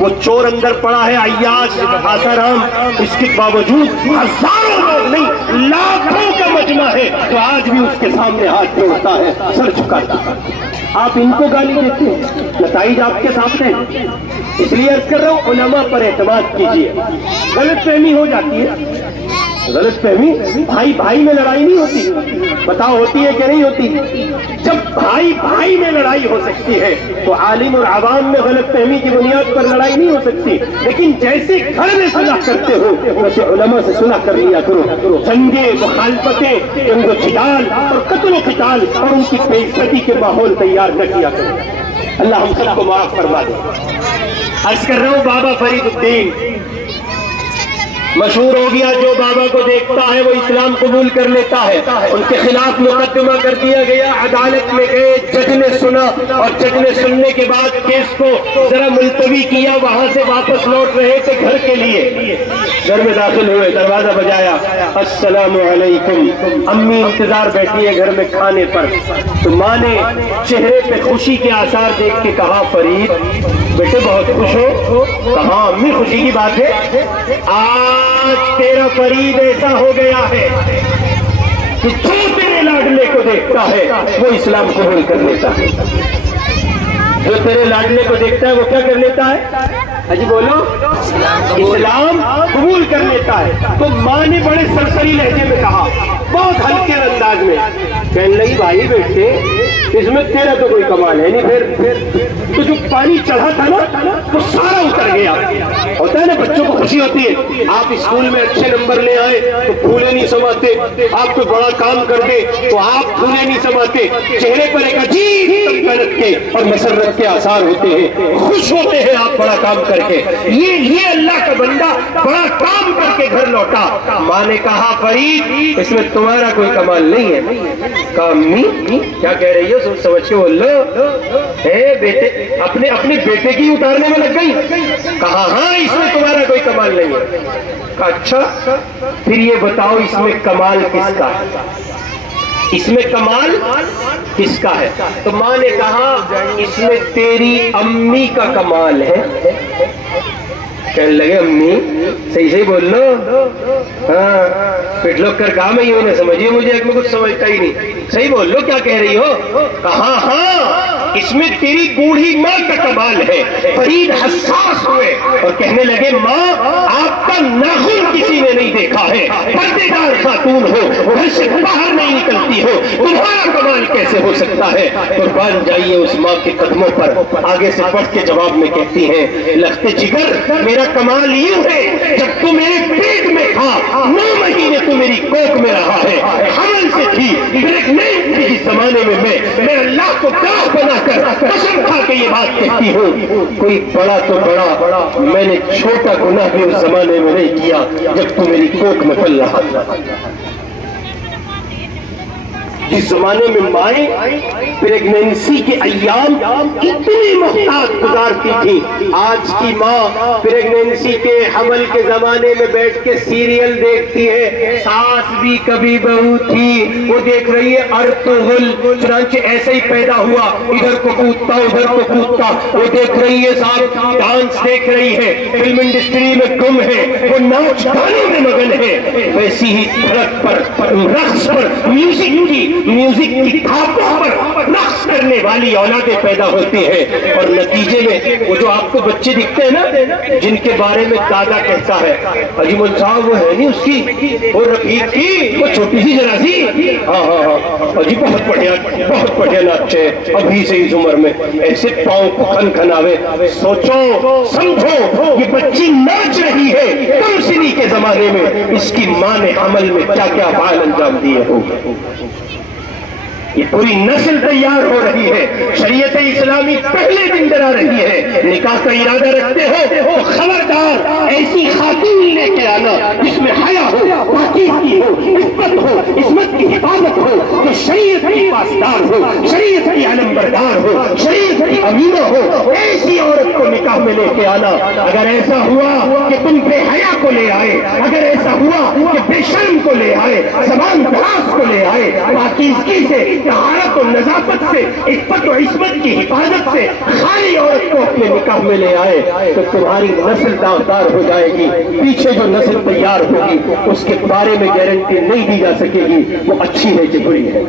وہ چور اندر پڑا ہے، عیاش آسارام، اس کے باوجود ہزاروں لوگ نہیں لاکھوں کا مجمع ہے تو آج بھی اس کے سامنے ہاتھ جوڑتا ہے، سر جھکاتا ہے۔ آپ ان کو گالی دیتے ہیں، نتائج آپ کے سامنے ہیں۔ اس لیے عرض کر رہا ہوں علماء پر اعتماد کیجیے۔ غلط فہمی ہو جاتی ہے، غلط فہمی، بھائی بھائی میں لڑائی نہیں ہوتی، بتاؤ ہوتی ہے کہ نہیں ہوتی؟ جب بھائی بھائی میں لڑائی ہو سکتی ہے تو عالم اور عوام میں غلط فہمی کی بنیاد پر لڑائی نہیں ہو سکتی۔ لیکن جیسے گھر میں صلح کرتے ہو ویسے علماء سے صلح کر لیا کرو۔ جنگیں، مخالفتیں، جنگ و جدال اور قتل و قتال اور ان کی بے عزتی کے ماحول تیار نہ کیا کرو۔ اللہ ہم سب کو معاف فرما دے۔ عرض کر رہا ہوں بابا فرید الدین مشہور ہو گیا، جو بابا کو دیکھتا ہے وہ اسلام قبول کر لیتا ہے۔ ان کے خلاف مقدمہ کر دیا گیا، عدالت میں گئے، جج نے سنا اور جج نے سننے کے بعد کیس کو ذرا ملتوی کیا، وہاں سے واپس لوٹ رہے تھے گھر کے لیے، گھر میں داخل ہوئے، دروازہ بجایا، السلام علیکم، امی انتظار بیٹھی ہے گھر میں کھانے پر۔ تو ماں نے چہرے پہ خوشی کے آثار دیکھ کے کہا فرید بیٹے بہت خوش ہو؟ کہاں امی خوشی کی بات ہے، آج تیرا فرید ایسا ہو گیا ہے کہ جو تیرے لاڈلے کو دیکھتا ہے وہ اسلام قبول کر لیتا ہے، جو تیرے لاڈلے کو دیکھتا ہے وہ کیا کر لیتا ہے؟ حجی بولو، اسلام قبول کر لیتا ہے۔ تو ماں نے بڑے سرسری لہجے میں کہا، بہت ہلکے انداز میں، کہنے لگی بھائی بیٹے اس میں تیرا تو کوئی کمال ہے نہیں، پھر تو جو پانی چڑھا تھا نا وہ سارا اتر گیا۔ ہوتا ہے نا بچوں کو خوشی ہوتی ہے، آپ اسکول میں اچھے نمبر لے آئے تو پھولے نہیں سماتے، آپ کوئی بڑا کام کر دے تو آپ پھولے نہیں سماتے، چہرے پر ایک عجیب طمأنت کے اور مسرت کے آثار ہوتے ہیں، خوش ہوتے ہیں آپ بڑا کام کر کے۔ یہ اللہ کا بندہ بڑا کام کر کے گھر لوٹا۔ ماں نے کہا فرید اس میں تمہارا کوئی کمال نہیں ہے۔ کہا امی کیا کہہ رہی ہو، سوچ سمجھ کے بول لو، بیٹے اپنے بیٹے کی اتارنے میں لگ گئی۔ کہا ہاں اس میں تمہارا کوئی کمال نہیں ہے۔ کہا اچھا پھر یہ بتاؤ اس میں کمال کس کا ہے، اس میں کمال کس کا ہے؟ تو ماں نے کہا اس میں تیری امی کا کمال ہے۔ کہنے لگے امی صحیح بول لو، ہاں پٹ لوگ کر کہا میں یوں نہ سمجھیے مجھے میں کچھ سمجھتا ہی نہیں، صحیح بول لو کیا کہہ رہی ہو؟ کہا ہاں اس میں تیری بوڑھی ماں کا کمال ہے۔ فرید حساس ہوئے اور کہنے لگے ماں آپ کا ناخن کسی نے نہیں دیکھا ہے، پردے دار خاتون ہو، گھر سے باہر نہیں نکلتی ہو، تمہارا کمال کیسے ہو سکتا ہے؟ قربان جائیے اس ماں کے قدموں پر۔ آگے سے پڑھ کے جواب میں کہتی ہیں لخت جگر میرا کمال یوں ہے جب تو میرے پیٹ میں تھا 9 مہینے تو میری کوک میں رہا ہے، حمل سے تھی پریگننٹ تھی، اس زمانے میں میں اللہ کو گواہ بنا کر قسم کھا کے یہ بات کہتی ہوں کوئی بڑا تو بڑا میں نے چھوٹا گناہ بھی اس زمانے میں نہیں کیا جب تو میری کوک میں پل رہا تھا۔ جس زمانے میں مائیں پریگننسی کے ایام اتنی محتاط گزارتی تھی، آج کی ماں پریگننسی کے حمل کے زمانے میں بیٹھ کے سیریل دیکھتی ہے۔ ساس بھی کبھی بہو تھی، وہ دیکھ رہی ہے ارطغرل، چنانچہ ایسے ہی پیدا ہوا، ادھر کو کودتا ادھر کو کودتا، وہ دیکھ رہی ہے صاحب ڈانس دیکھ رہی ہے، فلم انڈسٹری میں گم ہے، وہ ناچ گانے میں مگن ہے، ویسی ہی دھڑک پر رقص پر میوزک کی میوزک کی تھاپوں پر نقش کرنے والی اولادیں پیدا ہوتی ہیں، اور نتیجے میں وہ جو آپ کو بچے دکھتے ہیں نا جن کے بارے میں دادا کہتا ہے اجی مول صاحب وہ ہے نہیں اس کی، وہ رفیق کی وہ چھوٹی سی ذرا سی، ہاں اجی بہت بڑھیا ناچے ابھی سے اس عمر میں، ایسے پاؤں کو کھن کھناوے. سوچو سمجھو یہ بچی ناچ رہی ہے کم سنی کے زمانے میں، اس کی ماں نے عمل میں کیا کیا فعال انجام دیے ہو. یہ پوری نسل تیار ہو رہی ہے. شریعت اسلامی پہلے دن ڈرا رہی ہے. نکاح کا ارادہ رکھتے ہو تو خبردار ایسی خاتون لے کے آنا جس میں حیا ہو، پاکیزگی ہو، عفت ہو، عصمت کی حفاظت ہو، جو شریعت کی پاسدار ہو، شریعت کی علمبردار ہو، شریعت کی امینہ ہو. ایسی عورت کو نکاح میں لے کے آنا. اگر ایسا ہوا کہ تم بے حیا کو لے آئے، اگر ایسا ہوا کہ بے شرم کو لے آئے، زبان دراز کو لے آئے، پاکیزگی سے، طہارت و نظافت سے، عفت و عصمت کی حفاظت سے خالی عورت کو اپنے نکاح میں لے آئے تو تمہاری نسل داغدار ہو جائے گی. پیچھے جو نسل تیار ہوگی اس کے بارے میں گارنٹی نہیں دی جا سکے گی وہ اچھی ہے کہ بری ہے.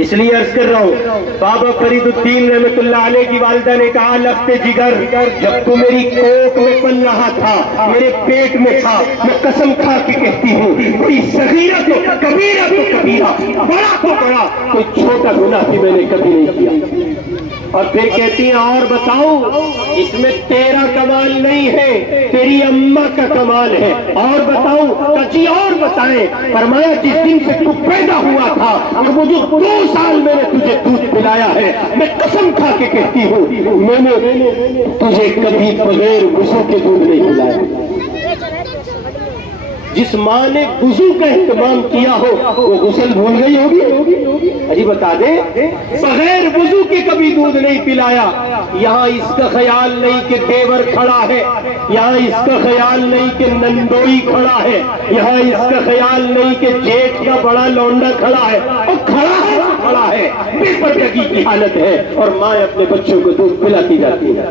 اس لیے عرض کر رہا ہوں، بابا فرید الدین رحمت اللہ علیہ کی والدہ نے کہا لخت جگر جب تو میری کوکھ میں پل رہا تھا، میرے پیٹ میں تھا، میں قسم کھا کے کہتی ہوں کوئی صغیرہ تو کبیرہ تو کبیرہ، بڑا تو بڑا، کوئی چھوٹا گناہ بھی میں نے کبھی نہیں کیا. اور پھر کہتی ہیں اور بتاؤ اس میں تیرا کمال نہیں ہے، تیری اماں کا کمال ہے. اور بتاؤ کچی اور بتائیں. فرمایا جس دن سے تو پیدا ہوا تھا اور وہ جو 2 سال میں نے تجھے دودھ پلایا ہے، میں قسم کھا کے کہتی ہوں میں نے تجھے کبھی بغیر وضو کے دودھ نہیں پلایا. جس ماں نے وضو کا اہتمام کیا ہو وہ غسل بھول گئی ہوگی؟ اجی بتا دیں بغیر وضو کے کبھی دودھ نہیں پلایا. یہاں اس کا خیال نہیں کہ دیور کھڑا ہے، یہاں اس کا خیال نہیں کہ نندوئی کھڑا ہے، یہاں اس کا خیال نہیں کہ جیٹھ کا بڑا لونڈا کھڑا ہے. وہ کھڑا ہے بے پردگی کی حالت ہے اور ماں اپنے بچوں کو دودھ پلاتی جاتی ہے.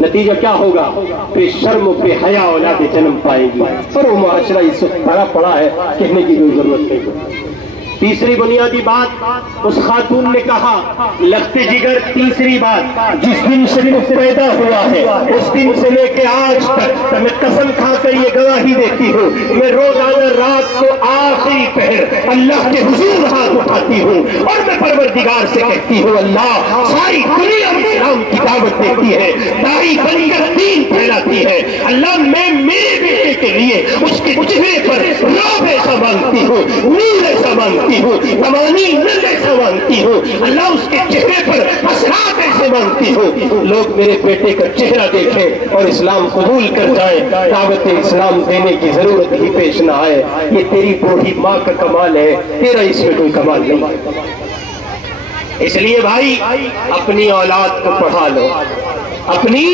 نتیجہ کیا ہوگا؟ بے شرم و بے حیا اولادیں جنم پائے گی اور وہ معاشرہ اس وقت بھرا پڑا ہے، کہنے کی کوئی ضرورت نہیں. تیسری بنیادی بات اس خاتون نے کہا لخت جگر. تیسری بات جس دن سے تو پیدا ہوا ہے اس دن سے لے کے آج تک میں قسم کھا کر یہ گواہی دیتی ہوں میں روزانہ رات کو آخری پہر اللہ کے حضور ہاتھ اٹھاتی ہوں اور میں پروردگار سے کہتی ہوں اللہ ساری دنیا اسلام کی دعوت دیتی ہے، داعی بن کر دین پھیلاتی ہے. اللہ میں میرے بیٹے کے لیے اس کے چہرے پر رعب ایسا مانگتی ہوں، نور ایسا مانگتی ہوں، تمانی نل ایسا مانگتی ہوں. اللہ اس کے چہرے پر حسرات ایسے مانگتی ہوں لوگ میرے بیٹے کا چہرہ دیکھیں اور اسلام قبول کر جائیں. دعوت اسلام دینے کی ضرورت ہی پیش نہ آئے. یہ تیری بوڑھی ماں کا کمال ہے، تیرا اس میں کوئی کمال نہیں. اس لیے بھائی اپنی اولاد کو پڑھا لو، اپنی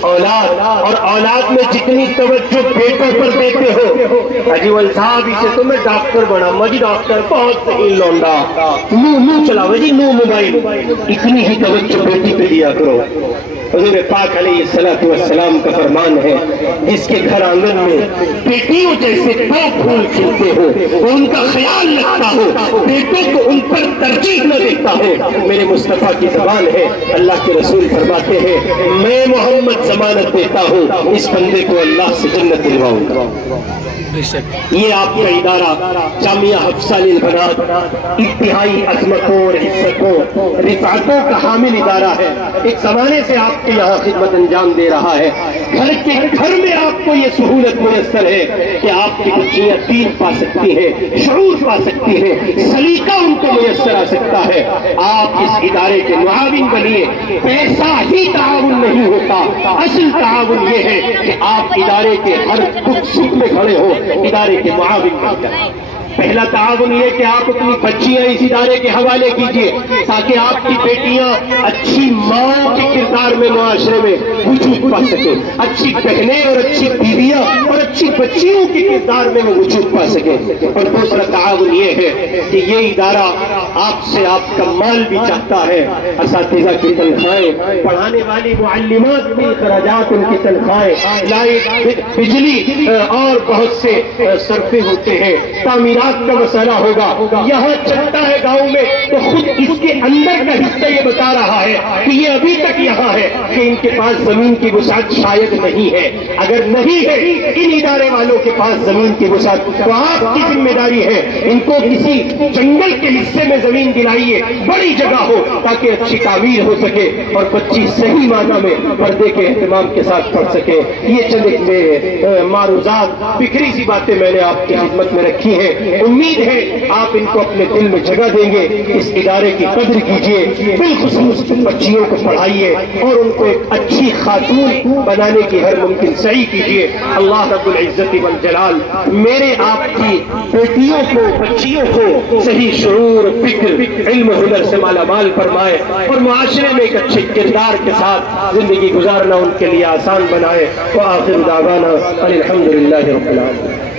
اولاد، اور اولاد میں جتنی توجہ بیٹوں پر دیتے ہو. اجی ول صاحب اسے تو میں ڈاکٹر بنا، مجھے ڈاکٹر بہت صحیح لونڈا، منہ چلاؤ جی منہ موبائل. اتنی ہی توجہ بیٹی پہ دیا کرو. حضور پاک علیہ السلام کا فرمان ہے جس کے گھر آنگن میں بیٹیوں جیسے دو پھول کھلتے ہو، وہ ان کا خیال رکھتا ہو، بیٹوں کو ان پر ترجیح نہ دیتا ہو. میرے مصطفیٰ کی زبان ہے، اللہ کے رسول فرماتے ہیں میں محمد ضمانت دیتا ہوں اس بندے کو اللہ سے جنت دلواؤں گا. یہ آپ کا ادارہ جامعہ حفصہ للبنات انتہائی عظمتوں اور عزتوں رفعتوں کا حامل ادارہ ہے. ایک زمانے سے آپ کے یہاں خدمت انجام دے رہا ہے. گھر میں آپ کو یہ سہولت میسر ہے کہ آپ کی بچیاں دین پا سکتی ہیں، شعور پا سکتی ہیں، سلیقہ ان کو میسر آ سکتا ہے. آپ اس ادارے کے معاون بنیے. پیسہ ہی تعاون نہیں ہوتا، اصل تعاون یہ ہے کہ آپ ادارے کے ہر دکھ سکھ میں کھڑے ہو، ادارے کے معاون بن جائیں. پہلا تعاون یہ کہ آپ اپنی بچیاں اس ادارے کے حوالے کیجئے تاکہ آپ کی بیٹیاں اچھی ماں کے کردار میں معاشرے میں وجود پا سکیں، اچھی بہنیں اور اچھی بیویاں اور اچھی بچیوں کے کردار میں وہ وجود پا سکے۔ اور دوسرا تعاون یہ ہے کہ یہ ادارہ آپ سے آپ کا مال بھی چاہتا ہے، اساتذہ کی تنخواہیں، پڑھانے والی معلمات کی اخراجات، ان کی تنخواہیں، لائٹ، بجلی اور بہت سے صرفے ہوتے ہیں، تعمیرات کا مسئلہ ہوگا، یہاں چلتا ہے گاؤں میں تو خود اس کے اندر کا حصہ یہ بتا رہا ہے کہ یہ ابھی تک یہاں ہے کہ ان کے پاس زمین کی وسعت شاید نہیں ہے۔ اگر نہیں ہے ان ادارے والوں کے پاس زمین کی وسعت تو آپ کی ذمہ داری ہے ان کو کسی جنگل کے حصے میں زمین دلائیے، بڑی جگہ ہو تاکہ اچھی تعمیر ہو سکے اور بچی صحیح معنی میں پردے کے اہتمام کے ساتھ پڑھ سکے۔ یہ چند معروضات، بکھری سی باتیں میں نے آپ کی خدمت میں رکھی ہیں، امید ہے آپ ان کو اپنے دل میں جگہ دیں گے۔ اس ادارے کی قدر کیجیے، بالخصوص بچیوں کو پڑھائیے اور ان کو ایک اچھی خاتون بنانے کی ہر ممکن سعی کیجیے۔ اللہ رب العزت والجلال میرے آپ کی بیٹیوں کو، بچیوں کو صحیح شعور، فکر، علم، ہنر سے مالا مال فرمائے اور معاشرے میں ایک اچھے کردار کے ساتھ زندگی گزارنا ان کے لیے آسان بنائے۔ وآخر دعوانا الحمدللہ رب العالمین۔